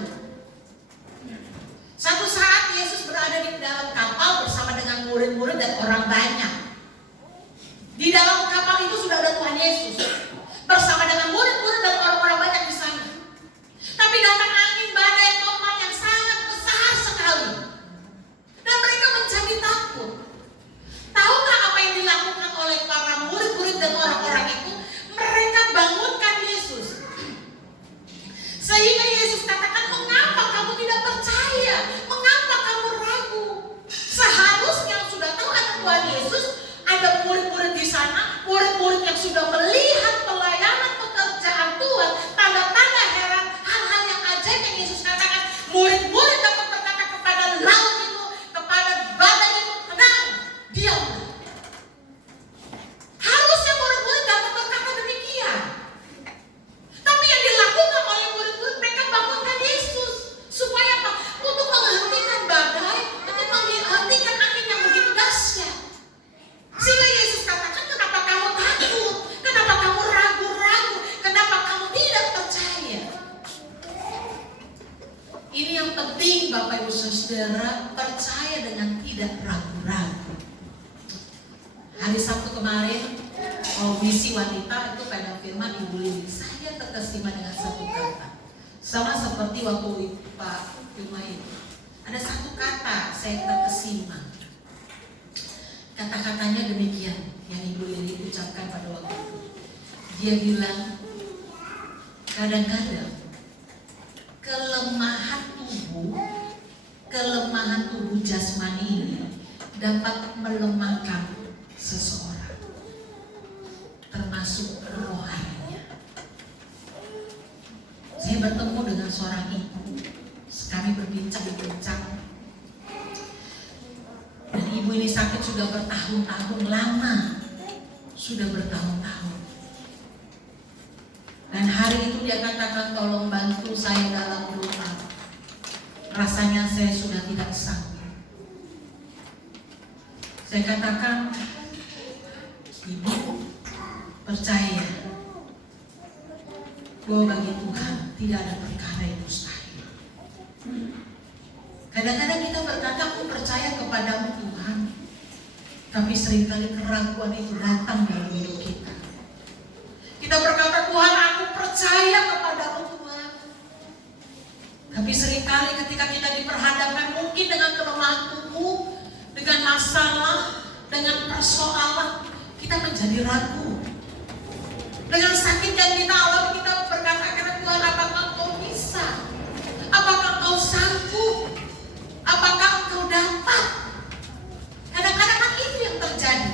Satu saat Yesus berada di dalam kapal bersama dengan murid-murid dan orang banyak. Di dalam kapal itu sudah ada Tuhan Yesus bersama dengan murid-murid dan orang-orang banyak di sana. Tapi datang angin badai topan yang sangat besar sekali. Dan mereka menjadi takut. Tahukah apa yang dilakukan oleh para murid-murid dan orang-orang itu? Mereka bangunkan Yesus. Sehingga Yesus katakan, mengapa kamu tidak percaya? Mengapa kamu ragu? Seharusnya sudah tahu anak Tuhan Yesus, ada murid-murid di sana, murid-murid yang sudah melihat pelayanan pekerjaan Tuhan, tanda-tanda heran, hal-hal yang ajaib yang Yesus katakan. Murid-murid dapat berkata kepada laut itu, kepada badai itu, tenang, diamlah. Harusnya murid-murid dapat berkata demikian. Tapi yang dilakukan oleh murid-murid, mereka bangunkan Yesus. Supaya apa? Untuk menghentikan badai, untuk menghentikan angin yang begitu dahsyat. Sehingga Yesus katakan, kenapa kamu takut? Kenapa kamu ragu-ragu? Kenapa kamu tidak percaya? Ini yang penting Bapak Ibu Saudara, percaya dengan tidak ragu-ragu. Hari Sabtu kemarin, misi wanita itu pegang firman Ibu Lili. Saya terkesima dengan satu kata. Sama seperti waktu Pak Firman itu. Ada satu kata saya terkesima. Kata-katanya demikian yang Ibu Lili ucapkan pada waktu itu. Dia bilang, kadang-kadang kelemahan tubuh jasmani ini dapat melemahkan seseorang, termasuk rohaninya. Saya bertemu dengan seorang ibu, kami berbincang-bincang. Dan ibu ini sakit sudah bertahun-tahun, lama, sudah bertahun-tahun. dia katakan tolong bantu saya dalam doa. Rasanya saya sudah tidak sanggup. Saya katakan, Ibu percaya bahwa bagi Tuhan tidak ada perkara yang mustahil. Kadang-kadang kita berkata, aku percaya kepadamu Tuhan, tapi seringkali keraguan itu datang dalam hidup kita. Kita berkata, Tuhan aku percaya kepadamu Tuhan, tapi seringkali ketika kita diperhadapkan mungkin dengan kelemahan tubuh, dengan masalah, dengan persoalan, kita menjadi ragu. Dengan sakit yang kita alami, kita berkata kepada Tuhan, apakah Engkau bisa? Apakah Engkau sanggup? Apakah Engkau dapat? Kadang-kadang kan itu yang terjadi.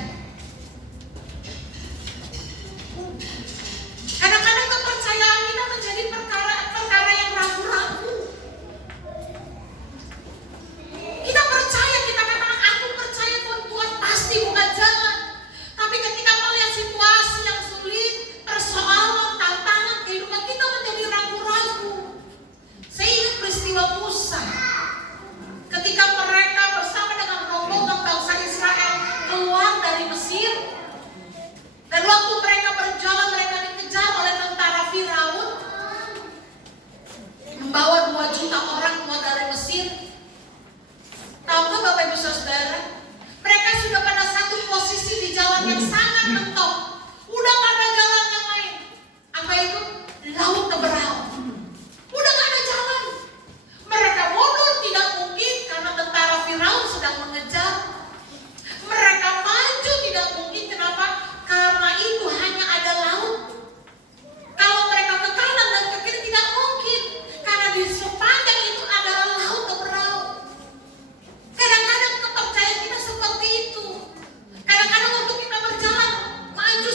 Kadang-kadang kepercayaan kita menjadi perkara yang ragu-ragu. Kita percaya, kita katakan aku percaya Tuhan pasti buka jalan. Tapi ketika melihat situasi yang sulit, persoalan, tantangan kehidupan, kita menjadi ragu-ragu. Saya ingat peristiwa Musa. Ketika mereka bersama dengan rombongan bangsa Israel keluar dari Mesir, dan waktu mereka berjalan, mereka dikejar oleh tentara Firaun, membawa 2 juta orang keluar dari Mesir. Tahukah Bapak Ibu Saudara, mereka sudah pada satu posisi di jalan yang sangat mentok, udah gak ada jalan yang lain. Apa itu? Laut Teberau. Udah gak ada jalan. Mereka mundur tidak mungkin karena tentara Firaun sedang mengejar. Mereka maju tidak mungkin. Kenapa? Karena itu hanya ada laut. Kalau mereka ke kanan dan ke kiri tidak mungkin, karena di sepanjang itu adalah laut Teberau. Kadang-kadang kepercayaan kita seperti itu. Kadang-kadang waktu kita berjalan maju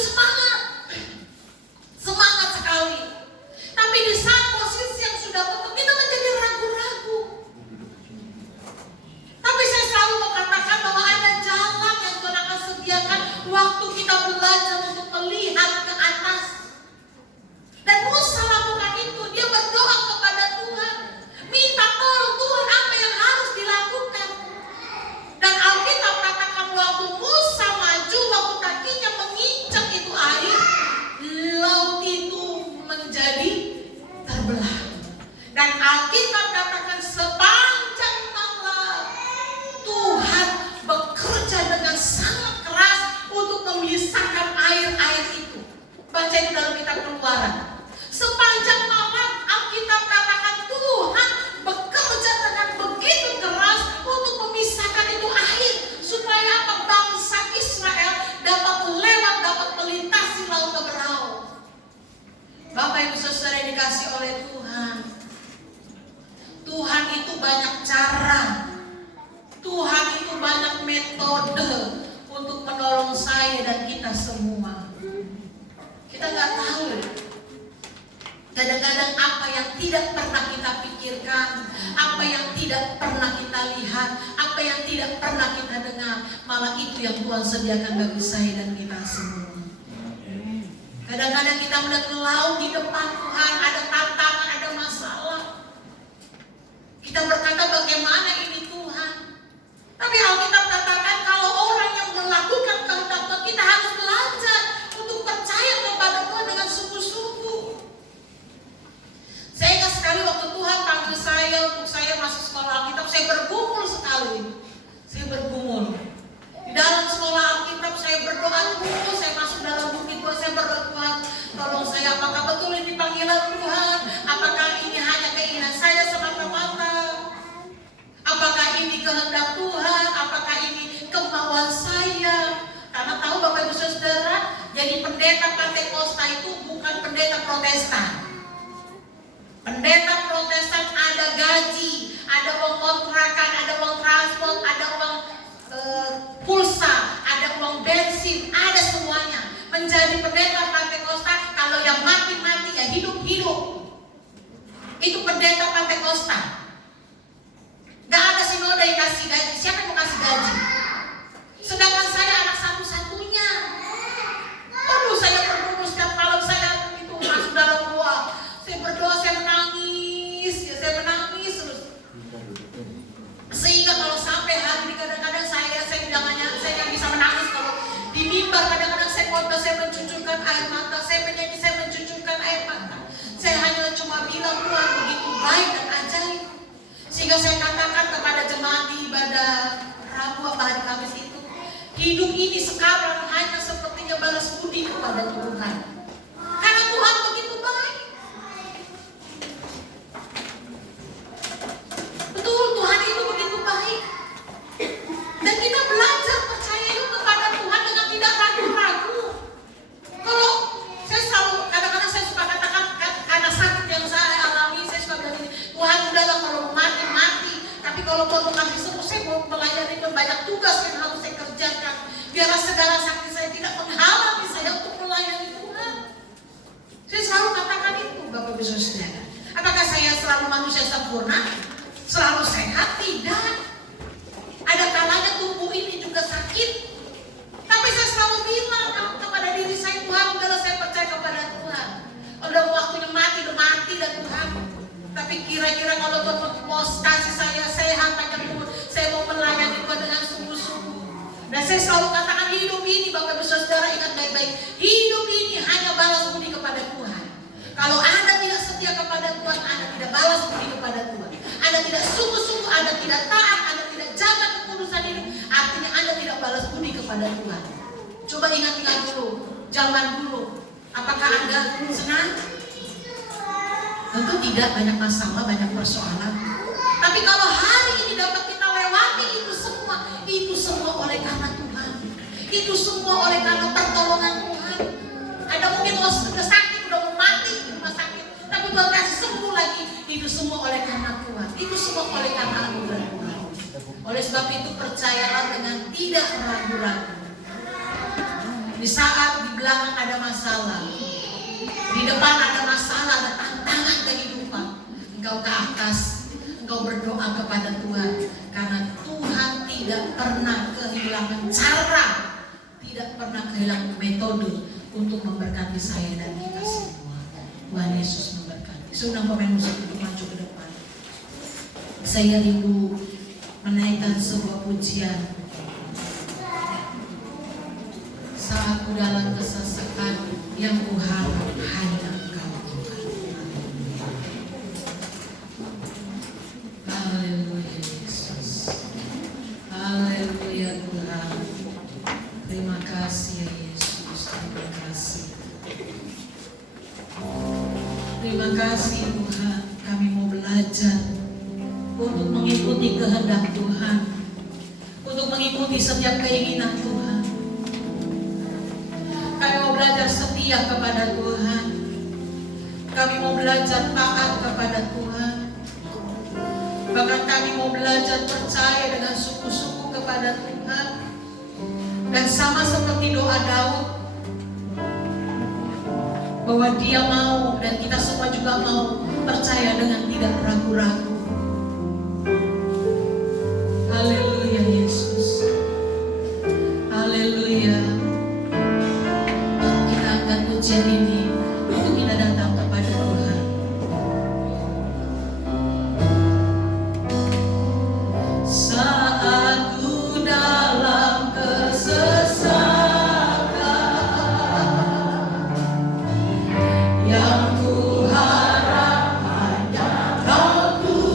semangat sekali. Tapi di saat posisi yang sudah betul, kita menjadi ragu-ragu. Tapi saya selalu mengatakan bahwa ada jalan yang Tuhan akan sediakan waktu kita belajar untuk melihat ke atas. Dan Musa lakukan itu, dia berdoa kepada Tuhan, minta tolong Tuhan apa yang harus dilakukan. Dan Alkitab katakan waktu Musa maju, waktu kakinya menginjak itu air, laut itu menjadi terbelah. Dan Alkitab katakan sepanjang malam Tuhan bekerja dengan sangat keras untuk memisahkan air-air itu. Baca itu dalam kitab Keluaran. Sepanjang malam Alkitab katakan Tuhan bekerja dengan begitu keras untuk memisahkan itu air, supaya apa? Bangsa Israel dapat lewat, dapat melintasi laut Teberau. Bapak Ibu Saudara yang dikasih oleh Tuhan, Tuhan itu banyak cara, Tuhan itu banyak metode untuk menolong saya dan kita semua. Kita nggak tahu kadang-kadang apa yang tidak pernah kita pikirkan, apa yang tidak pernah kita lihat, apa yang tidak pernah kita dengar, malah itu yang Tuhan sediakan bagi saya dan kita semua. Kadang-kadang kita melihat laut di depan Tuhan, ada tantangan, ada masalah. Kita berkata bagaimana ini Tuhan. Tapi Alkitab katakan kalau orang yang melakukan kehendak Tuhan, kita harus belajar untuk percaya kepada Tuhan dengan sungguh-sungguh. Saya ingat sekali waktu Tuhan panggil saya untuk saya masuk sekolah Alkitab, saya bergumul sekali. Saya bergumul. Di dalam sekolah Alkitab saya berdoa dulu, saya masuk dalam bukit Tuhan, saya berdoa Tuhan, tolong saya, apakah betul ini panggilan Tuhan? Apakah ini hanya keinginan saya semata-mata? Apakah ini kehendak Tuhan? Apakah ini kemauan saya? Karena tahu Bapak Ibu Saudara, jadi pendeta Pentakosta itu bukan pendeta Protestan. Pendeta Protestan ada gaji, ada uang kontrakan, ada uang transport, ada uang pulsa, ada uang bensin, ada semuanya. Menjadi pendeta Pentakosta, kalau yang mati-mati ya hidup-hidup. Itu pendeta Pentakosta. Gak ada sinode yang kasih gaji. Siapa yang mau kasih gaji? Sedangkan saya anak satu-satunya. Aduh, saya bergumul setiap malam, saya itu masuk dalam gua. Saya saya menangis terus. Sehingga kalau sampai hari ini kadang-kadang saya nggak bisa menangis kalau di mimbar. Kadang-kadang saya khotbah, saya mencucurkan air mata, saya menyanyi, saya mencucurkan air mata. Saya hanya cuma bilang Tuhan begitu baik dan ajaib. Sehingga saya katakan kepada jemaat di ibadah Rabu apa hari Kamis itu, hidup ini sekarang hanya sepertinya balas budi kepada Tuhan. Karena Tuhan begitu baik. Betul, Tuhan itu begitu baik. Dan kita belajar percaya itu kepada Tuhan dengan tidak ragu-ragu. Kalau saya selalu, kadang-kadang saya suka katakan, karena sakit yang saya alami, saya suka bilang ini, Tuhan udahlah kalau mau mati, mati. Tapi kalau mau kasih sembuh, saya mau melayani banyak tugas yang harus saya kerjakan. Biarlah segala sakit saya tidak menghalangi saya untuk melayani Tuhan. Saya selalu katakan itu, Bapak Ibu Saudara. Apakah saya selalu manusia sempurna? Selalu sehat? Tidak. Ada kalanya tubuh ini juga sakit. Tapi saya selalu bilang kepada diri saya, Tuhan, udahlah saya percaya kepada Tuhan. Udah waktunya mati, udah mati dan Tuhan. Tapi kira-kira kalau Tuhan mau kasih saya sehat, saya mau melayani Tuhan dengan sungguh-sungguh. Dan saya selalu katakan hidup ini, Bapak Ibu Saudara, ingat baik-baik, hidup ini hanya balas budi kepada Tuhan. Kalau Anda tidak setia kepada Tuhan, Anda tidak balas budi kepada Tuhan. Anda tidak sungguh-sungguh, Anda tidak taat, Anda tidak jaga kekudusan hidup, artinya Anda tidak balas budi kepada Tuhan. Coba ingat-ingat dulu, zaman dulu, apakah Anda senang? Tentu tidak, banyak masalah, banyak persoalan. Tapi kalau hari ini dapat kita lewati itu semua oleh karena Tuhan. Itu semua oleh karena pertolongan Tuhan. Ada mungkin sudah sakit, udah mau mati di rumah sakit, tapi Tuhan kasih sembuh lagi. Itu semua oleh karena Tuhan. Itu semua oleh karena anugerah Tuhan. Oleh sebab itu percayalah dengan tidak ragu-ragu. Di saat di belakang ada masalah, di depan ada masalah, ada tantangan kehidupan, engkau ke atas, engkau berdoa kepada Tuhan, karena Tuhan tidak pernah kehilangan cara, tidak pernah kehilangan metode untuk memberkati saya dan kita semua. Tuhan Yesus memberkati. Sudah pemain musik itu maju ke depan. Saya rindu menaikkan sebuah pujian. Saat ku dalam kesesakan, yang ku harap hanya Engkau Tuhan. Haleluya Yesus. Haleluya Tuhan. Terima kasih ya Yesus. Terima kasih. Terima kasih Tuhan. Kami mau belajar untuk mengikuti kehendak Tuhan, untuk mengikuti setiap keinginan Tuhan. Kami mau belajar setia kepada Tuhan. Kami mau belajar taat kepada Tuhan. Bahkan kami mau belajar percaya dengan sungguh-sungguh kepada Tuhan. Dan sama seperti doa Daud, bahwa dia mau dan kita semua juga mau percaya dengan tidak ragu-ragu. Haleluya Yesus. Haleluya. Kita akan pujian ini untuk kita datang kepada Tuhan. Saat ku dalam kesesakan, yang ku harap hanya Kau Tuhan.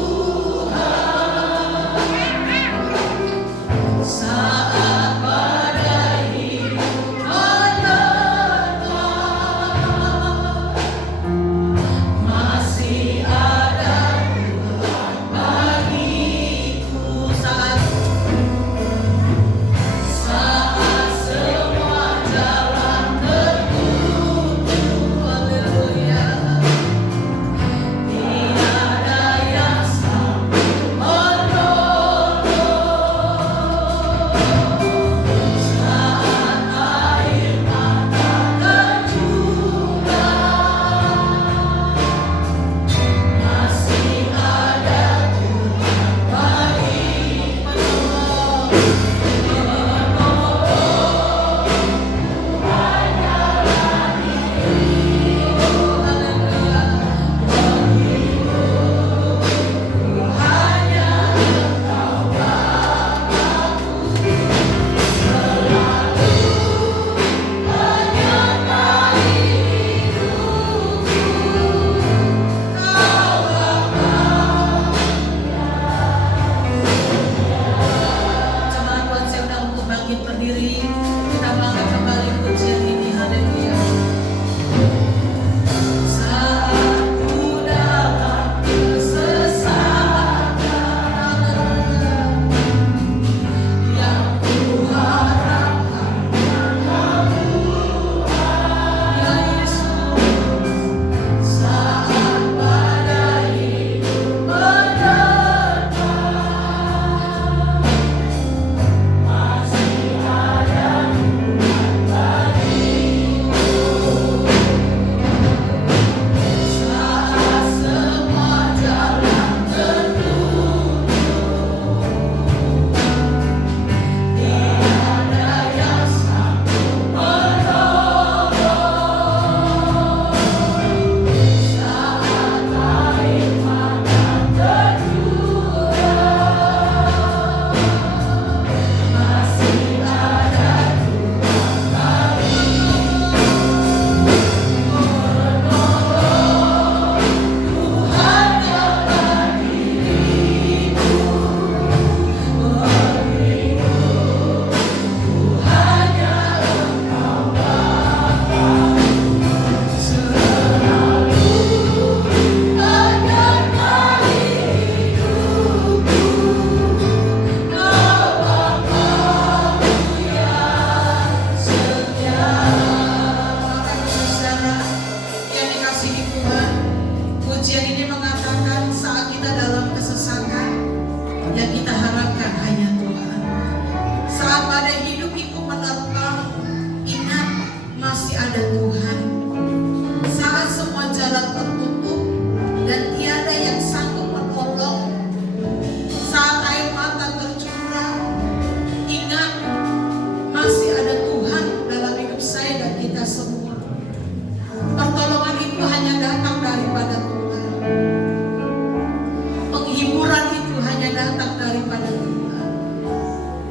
Hiburan itu hanya datang daripada Tuhan.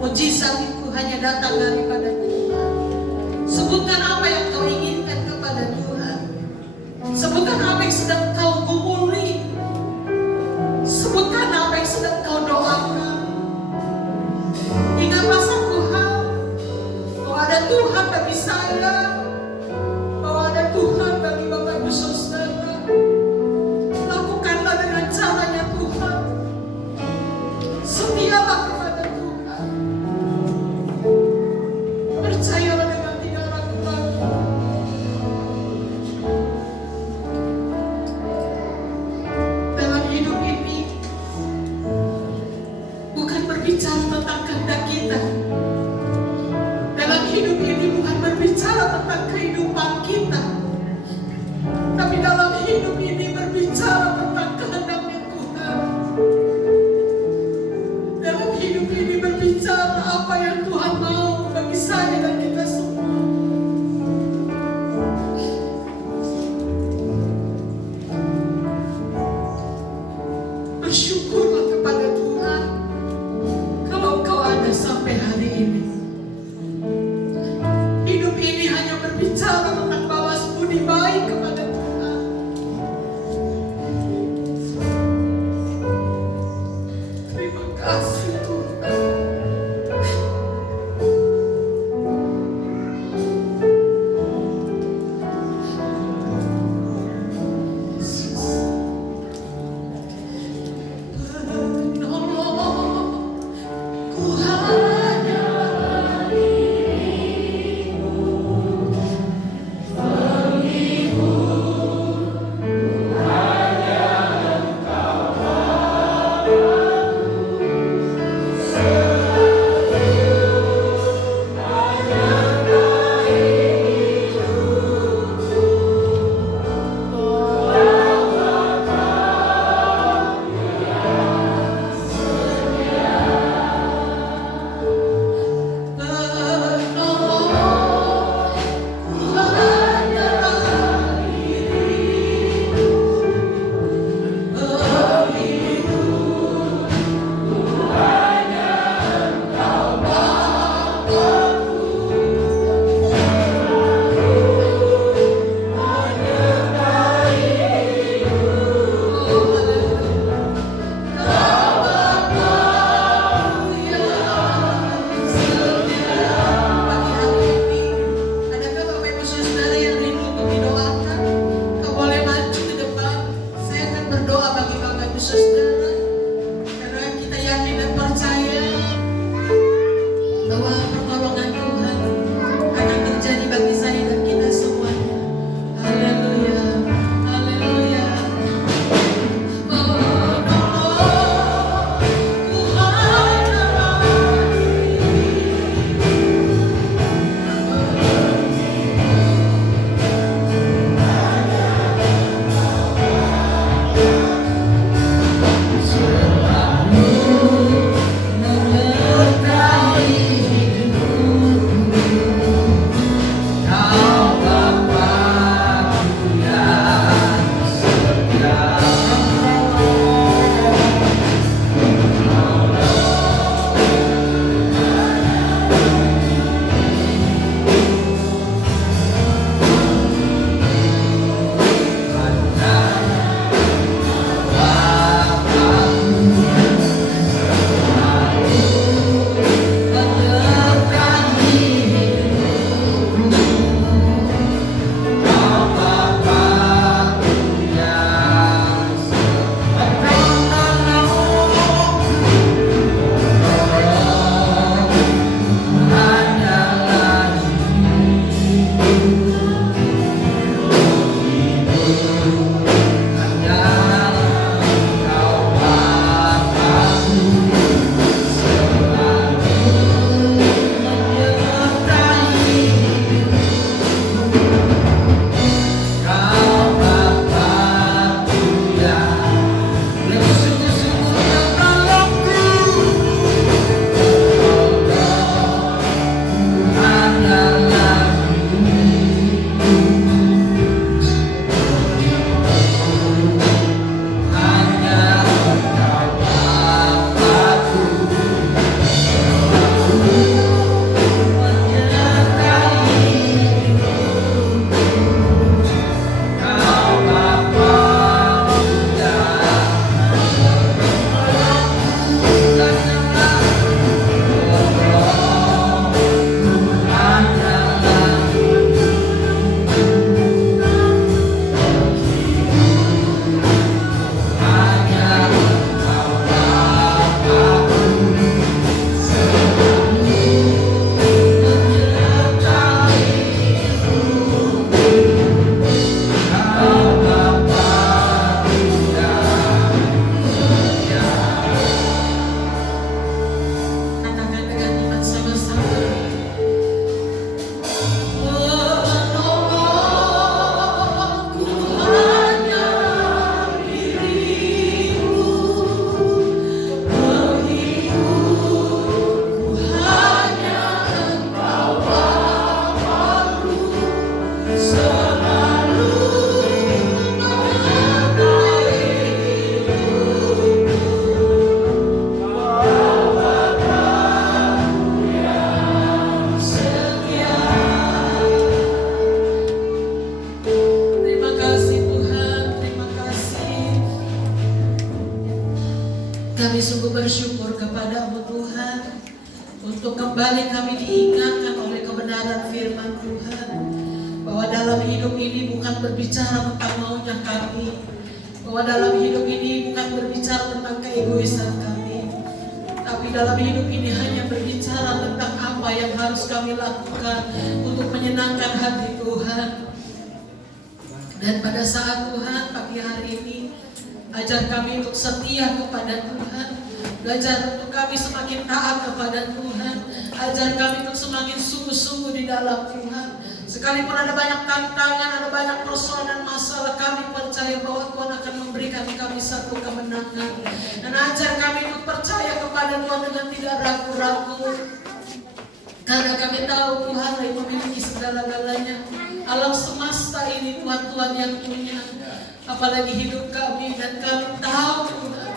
Mujizat itu hanya datang daripada Tuhan. Sebutkan apa yang kau inginkan kepada Tuhan. Sebutkan apa yang sedang kau gumuli. Sebutkan apa yang sedang kau doakan. Ingatlah satu hal, bahwa ada Tuhan bagi saya, bahwa ada Tuhan bagi Bapak Ibu Saudara. Lakukanlah dengan caranya Tuhan. Setialah kepada Tuhan. Percayalah dengan tidak ragu-ragu. Dalam hidup ini bukan berbicara tentang kehendak kita. Dalam hidup ini bukan berbicara tentang kehidupan kita. Tapi dalam hidup ini berbicara tentang kehendaknya Tuhan. Dalam hidup ini berbicara apa yang Tuhan mau bagi saya dan kita semua. Bersyukurlah kepada Tuhan kalau kau ada sampai hari ini. Hidup ini hanya berbicara tentang balas budi baik kepada Tuhan. Terima kasih Tuhan. Penolongku hanya Kami sungguh bersyukur kepada-Mu Tuhan, untuk kembali kami diingatkan oleh kebenaran firman Tuhan, bahwa dalam hidup ini bukan berbicara tentang maunya kami, bahwa dalam hidup ini bukan berbicara tentang keegoisan kami, tapi dalam hidup ini hanya berbicara tentang apa yang harus kami lakukan untuk menyenangkan hati Tuhan. Dan pada saat Tuhan pagi hari ini, ajar kami untuk setia kepada Tuhan, belajar untuk kami semakin taat kepada Tuhan, ajar kami untuk semakin sungguh-sungguh di dalam Tuhan. Sekalipun ada banyak tantangan, ada banyak persoalan dan masalah, kami percaya bahwa Tuhan akan memberikan kami satu kemenangan. Dan ajar kami untuk percaya kepada Tuhan dengan tidak ragu-ragu, karena kami tahu Tuhan yang memiliki segala-galanya. Alam semesta ini Tuhan yang punya, apalagi hidup kami. Dan kami tahu Tuhan,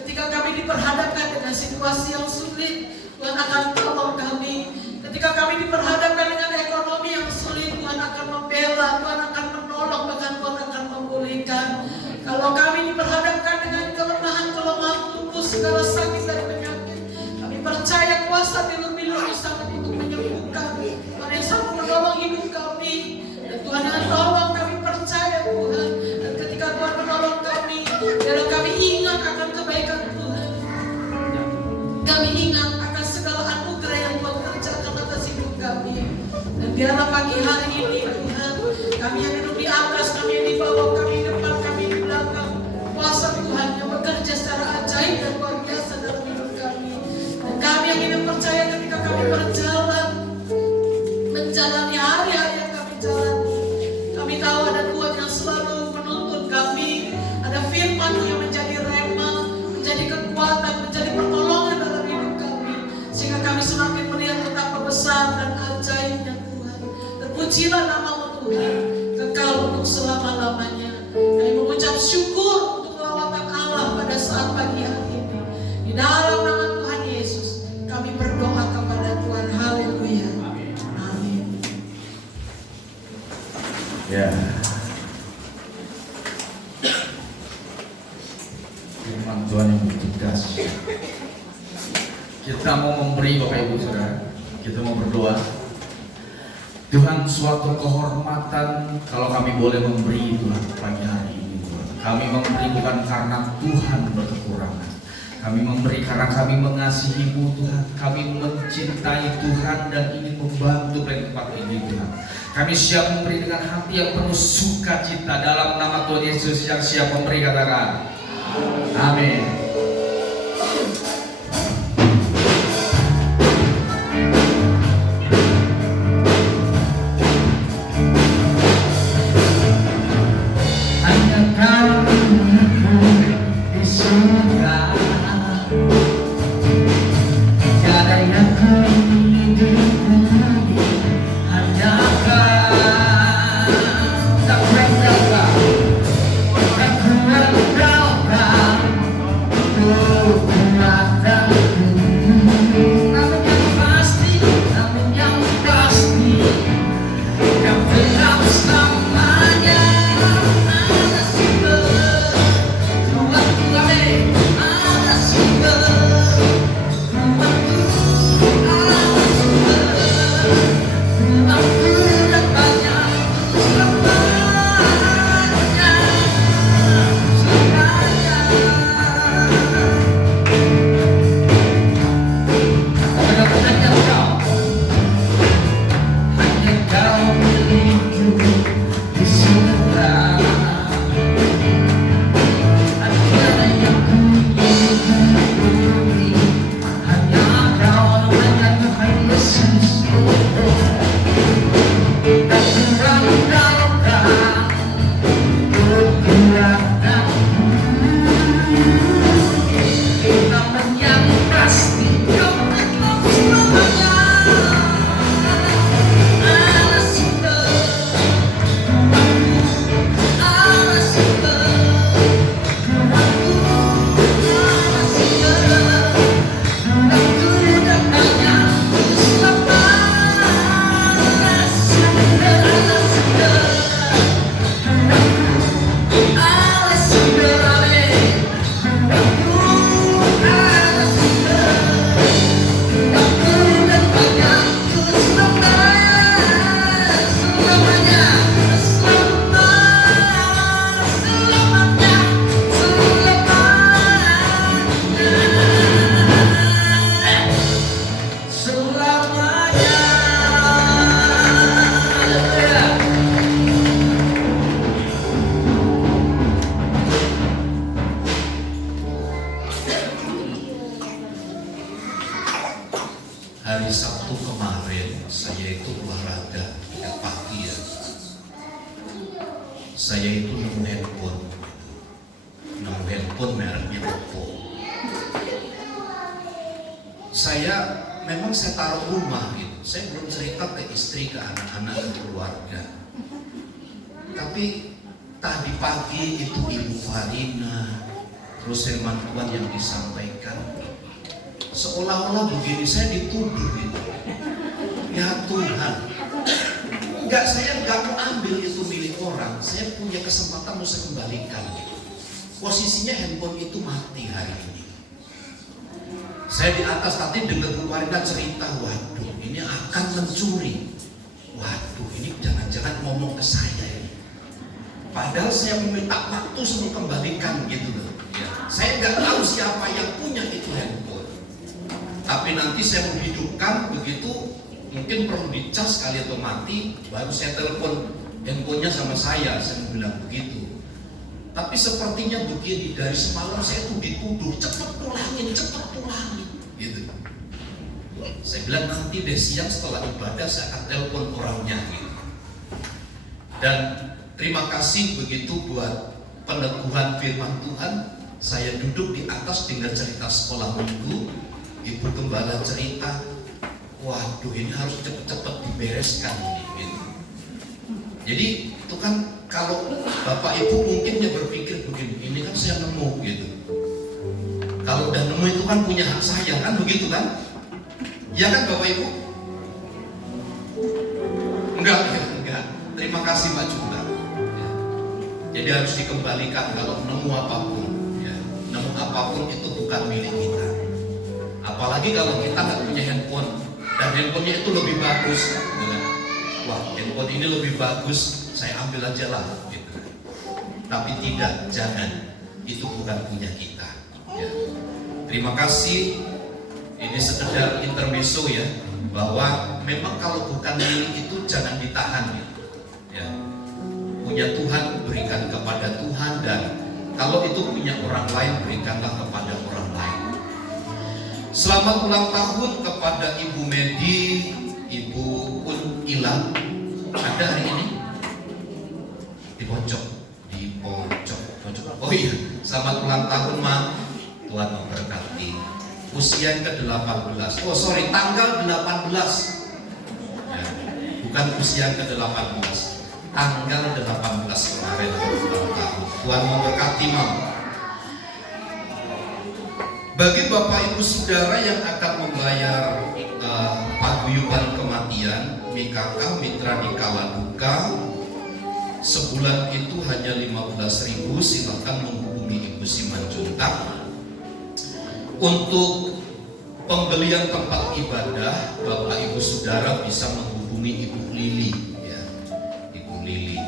ketika kami diperhadapkan dengan situasi yang sulit, Tuhan akan tolong kami. Ketika kami diperhadapkan dengan ekonomi yang sulit, Tuhan akan membela, Tuhan akan menolong, bahkan Tuhan akan memulihkan. Kalau kami diperhadapkan dengan kelemahan tubuh, segala sakit dan penyakit, kami percaya kuasa bilur-bilur sangat untuk menyembuhkan. Tuhan yang sanggup menolong hidup kami. Dan Tuhan yang tolong, kami percaya Tuhan. Dan ketika Tuhan menolong kami, biarlah kami ingat akan kebaikan Tuhan. Kami ingat akan segala anugerah yang Tuhan kerjakan atas hidup kami. Dan biarlah pagi hari ini Tuhan, kami yang hidup di atas, kami yang di bawah, kami di depan, kami di belakang, kuasa Tuhan yang bekerja secara ajaib dan luar biasa dalam hidup kami. Dan kami yang hidup percaya ketika kami berjalan, menjalani hari-hari yang kami jalani, kami tahu ada Tuhan yang selalu menuntun kami, ada firman yang menjadi rema, menjadi kekuatan, menjadi pertolongan dalam hidup kami, sehingga kami semakin melihat betapa besar dan ajaibnya Tuhan. Terpujilah nama-Mu Tuhan, kekal untuk selama-lamanya. Kami mengucap syukur untuk lawatan Allah pada saat pagi hari ini. Di dalam nama Tuhan Yesus, kami berdoa kepada Tuhan. Haleluya. Amin. Ya. Firman Tuhan yang bertugas. Kita mau memberi, Bapak Ibu Saudara. Kita mau berdoa. Tuhan, suatu kehormatan kalau kami boleh memberi Tuhan pagi hari ini Tuhan. Kami memberi bukan karena Tuhan berkekurangan. Kami memberi karena kami mengasihi-Mu Tuhan. Kami mencintai Tuhan dan ingin membantu tempat ini Tuhan. Kami siap memberi dengan hati yang penuh sukacita dalam nama Tuhan Yesus yang siap memberi, katakan amin. Hari Sabtu kemarin saya itu olahraga pagi ya. Saya itu nemu handphone mereknya Oppo. Memang saya taruh rumah gitu. Saya belum cerita ke istri, ke anak-anak, ke keluarga. Tapi tadi pagi itu Ibu Farina, terus firman Tuhan yang disampaikan, seolah-olah begini saya dituduh gitu. Ya Tuhan, saya nggak mau ambil itu milik orang. Saya punya kesempatan mau saya kembalikan gitu. Posisinya handphone itu mati hari ini. Saya di atas tadi dengar Bu Farina cerita, waduh ini akan mencuri. Waduh ini jangan-jangan ngomong ke saya ini. Padahal saya meminta waktu sebelum kembalikan gitu loh. Ya. Saya nggak tahu siapa yang punya itu handphone. Tapi nanti saya menghidupkan begitu, mungkin perlu dicas kali atau mati, baru saya telepon handphonenya sama saya bilang begitu. Tapi sepertinya begini, dari semalam saya tuh dituduh, cepet pulangin gitu. Saya bilang nanti deh siang setelah ibadah saya akan telepon orangnya gitu. Dan terima kasih begitu buat peneguhan firman Tuhan. Saya duduk di atas dengar cerita sekolah minggu, Ibu Gembala cerita, waduh ini harus cepet-cepet dibereskan ini gitu. Jadi itu kan kalau Bapak Ibu mungkin ya berpikir begini, ini kan saya nemu gitu. Kalau udah nemu itu kan punya hak saya kan begitu kan? Ya kan Bapak Ibu? Enggak. Terima kasih Mbak Jumlah. Ya. Jadi harus dikembalikan kalau nemu apapun. Ya. Nemu apapun itu bukan milik kita. Apalagi kalau kita nggak punya handphone dan handphonenya itu lebih bagus. Ya. Wah handphone ini lebih bagus, saya ambil aja lah. Gitu. Tapi tidak, jangan. Itu bukan punya kita. Ya. Terima kasih. Ini sekedar intermezzo ya, bahwa memang kalau bukan milik itu jangan ditahan ya. Punya Tuhan berikan kepada Tuhan, dan kalau itu punya orang lain berikanlah kepada orang lain. Selamat ulang tahun kepada Ibu Medi, Ibu Ilang. Ada hari ini? Di pojok. Oh iya, selamat ulang tahun Ma. Tuhan memberkati. Usia ke-18. Oh sorry, tanggal 18. Ya, bukan usia ke-18. Tanggal 18 kemarin ulang tahun. Tuhan memberkati Mam. Bagi Bapak Ibu Saudara yang akan membayar paguyuban kematian, MIKK Mitra di Kala Duka, sebulan itu hanya 15.000. Silakan menghubungi Ibu Simanjuntak. Untuk pembelian tempat ibadah, Bapak Ibu Saudara bisa menghubungi Ibu Lili ya. Ibu Lili.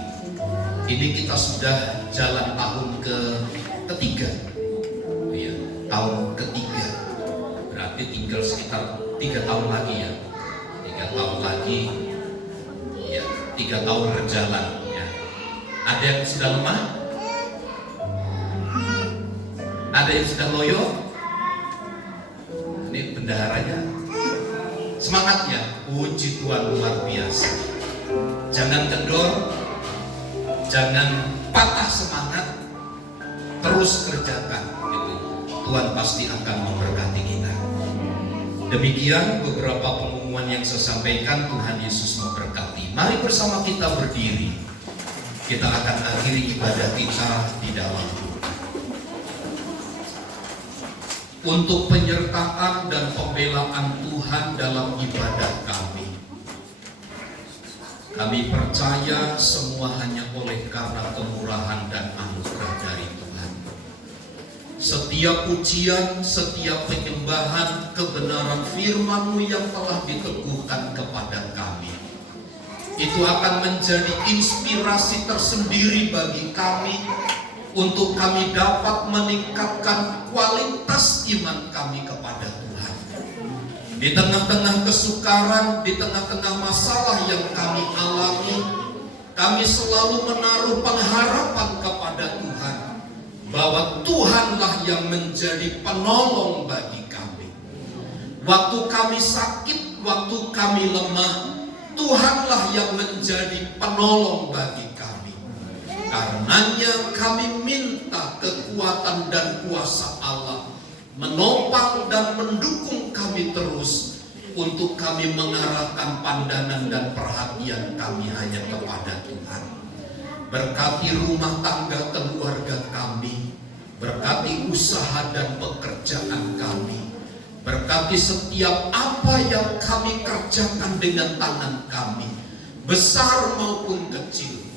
Ini kita sudah jalan tahun ketiga. Ya, tahun ketiga. Berarti tinggal sekitar 3 tahun lagi ya. 3 tahun lagi. Ya, 3 tahun berjalan ya. Ada yang sudah lemah? Ada yang sudah loyo? Ini bendaharanya semangatnya, puji Tuhan luar biasa. Jangan kendor, jangan patah semangat, terus kerjakan gitu. Tuhan pasti akan memberkati kita. Demikian beberapa pengumuman yang saya sampaikan. Tuhan Yesus memberkati. Mari bersama kita berdiri. Kita akan akhiri ibadah kita di dalam doa. Untuk penyertaan dan pembelaan Tuhan dalam ibadah kami. Kami percaya semua hanya oleh karena kemurahan dan anugerah dari Tuhan. Setiap pujian, setiap penyembahan, kebenaran firman-Mu yang telah diteguhkan kepada kami, itu akan menjadi inspirasi tersendiri bagi kami, untuk kami dapat meningkatkan kualitas iman kami kepada Tuhan. Di tengah-tengah kesukaran, di tengah-tengah masalah yang kami alami, kami selalu menaruh pengharapan kepada Tuhan, bahwa Tuhanlah yang menjadi penolong bagi kami. Waktu kami sakit, waktu kami lemah, Tuhanlah yang menjadi penolong bagi kami. Karenanya kami minta kekuatan dan kuasa Allah menopang dan mendukung kami terus, untuk kami mengarahkan pandangan dan perhatian kami hanya kepada Tuhan. Berkati rumah tangga keluarga kami, berkati usaha dan pekerjaan kami, berkati setiap apa yang kami kerjakan dengan tangan kami, besar maupun kecil.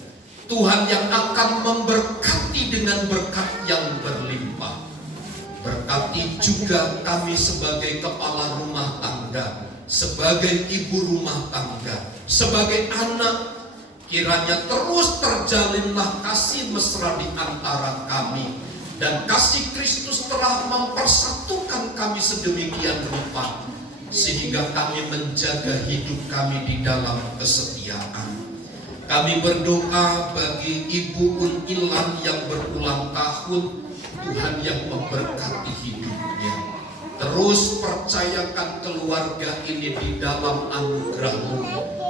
Tuhan yang akan memberkati dengan berkat yang berlimpah. Berkati juga kami sebagai kepala rumah tangga, sebagai ibu rumah tangga, sebagai anak. Kiranya terus terjalinlah kasih mesra di antara kami, dan kasih Kristus telah mempersatukan kami sedemikian rupa, sehingga kami menjaga hidup kami di dalam kesetiaan. Kami berdoa bagi Ibu Unilan yang berulang tahun, Tuhan yang memberkati hidupnya. Terus percayakan keluarga ini di dalam anugerah-Mu,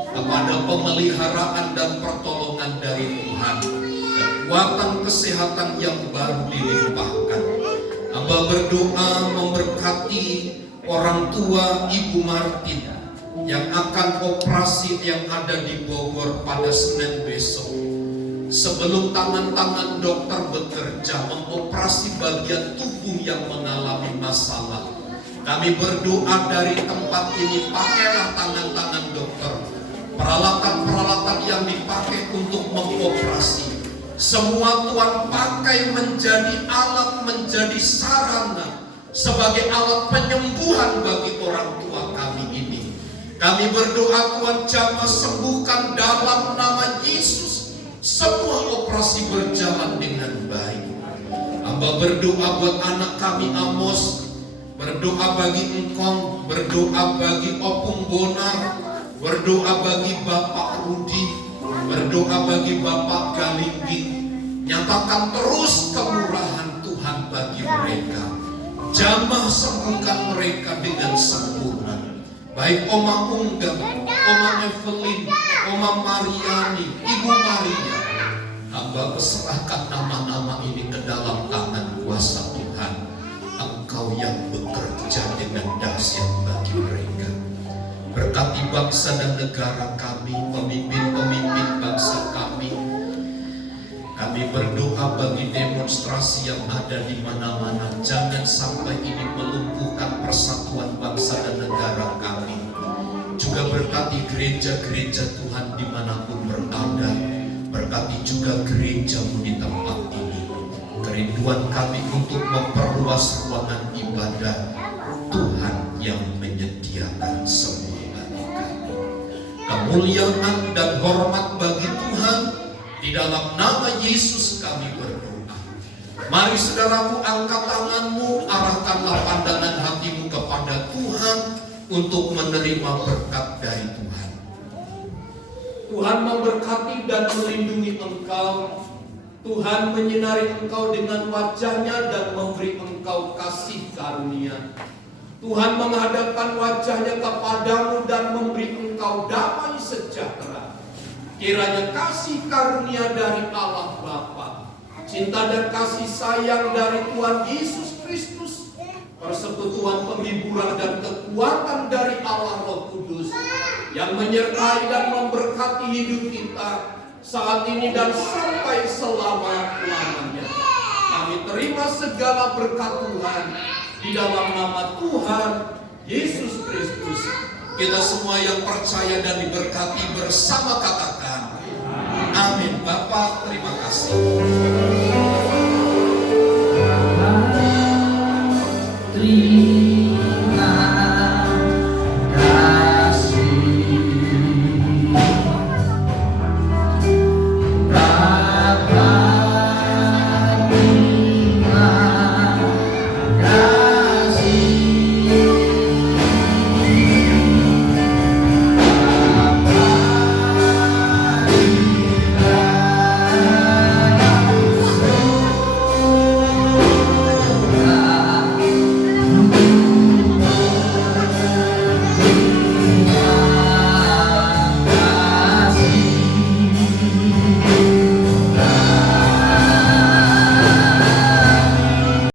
kepada pemeliharaan dan pertolongan dari Tuhan. Kekuatan kesehatan yang baru dilimpahkan. Hamba berdoa memberkati orang tua Ibu Martin yang akan operasi yang ada di Bogor pada Senin besok. Sebelum tangan-tangan dokter bekerja mengoperasi bagian tubuh yang mengalami masalah, kami berdoa dari tempat ini, pakailah tangan-tangan dokter, peralatan-peralatan yang dipakai untuk mengoperasi, semua Tuhan pakai menjadi alat, menjadi sarana, sebagai alat penyembuhan bagi orang tua kami ini. Kami berdoa Tuhan jamah sembuhkan dalam nama Yesus. Semua operasi berjalan dengan baik. Hamba berdoa buat anak kami Amos, berdoa bagi Engkong, berdoa bagi Opung Bonar, berdoa bagi Bapak Rudi, berdoa bagi Bapak Galinggi. Nyatakan terus kemurahan Tuhan bagi mereka. Jamah sembuhkan mereka dengan sempurna. Baik Oma Unggang, Oma Evelyn, Oma Mariani, Ibu Maria, hamba berserahkan nama-nama ini ke dalam tangan kuasa Tuhan. Engkau yang bekerja dengan dahsyat bagi mereka. Berkati bangsa dan negara kami, pemimpin-pemimpin bangsa kami. Kami berdoa bagi demonstrasi yang ada di mana-mana. Jangan sampai ini melumpuhkan persatuan bangsa dan negara kami. Juga berkati gereja-gereja Tuhan dimanapun berada. Berkati juga gereja-Mu di tempat ini. Kerinduan kami untuk memperluas ruangan ibadah, Tuhan yang menyediakan semua bagi kami. Kemuliaan dan hormat bagi Tuhan. Di dalam nama Yesus kami berdoa. Mari saudaraku, angkat tanganmu, arahkanlah pandangan hatimu kepada Tuhan untuk menerima berkat dari Tuhan. Tuhan memberkati dan melindungi engkau. Tuhan menyinari engkau dengan wajah-Nya dan memberi engkau kasih karunia. Tuhan menghadapkan wajah-Nya kepadamu dan memberi engkau damai sejahtera. Kiranya kasih karunia dari Allah Bapa, cinta dan kasih sayang dari Tuhan Yesus Kristus, persekutuan penghiburan dan kekuatan dari Allah Roh Kudus yang menyertai dan memberkati hidup kita saat ini dan sampai selama-lamanya. Kami terima segala berkat Tuhan di dalam nama Tuhan Yesus Kristus. Kita semua yang percaya dan diberkati bersama katakan amin. Bapak, terima kasih. Terima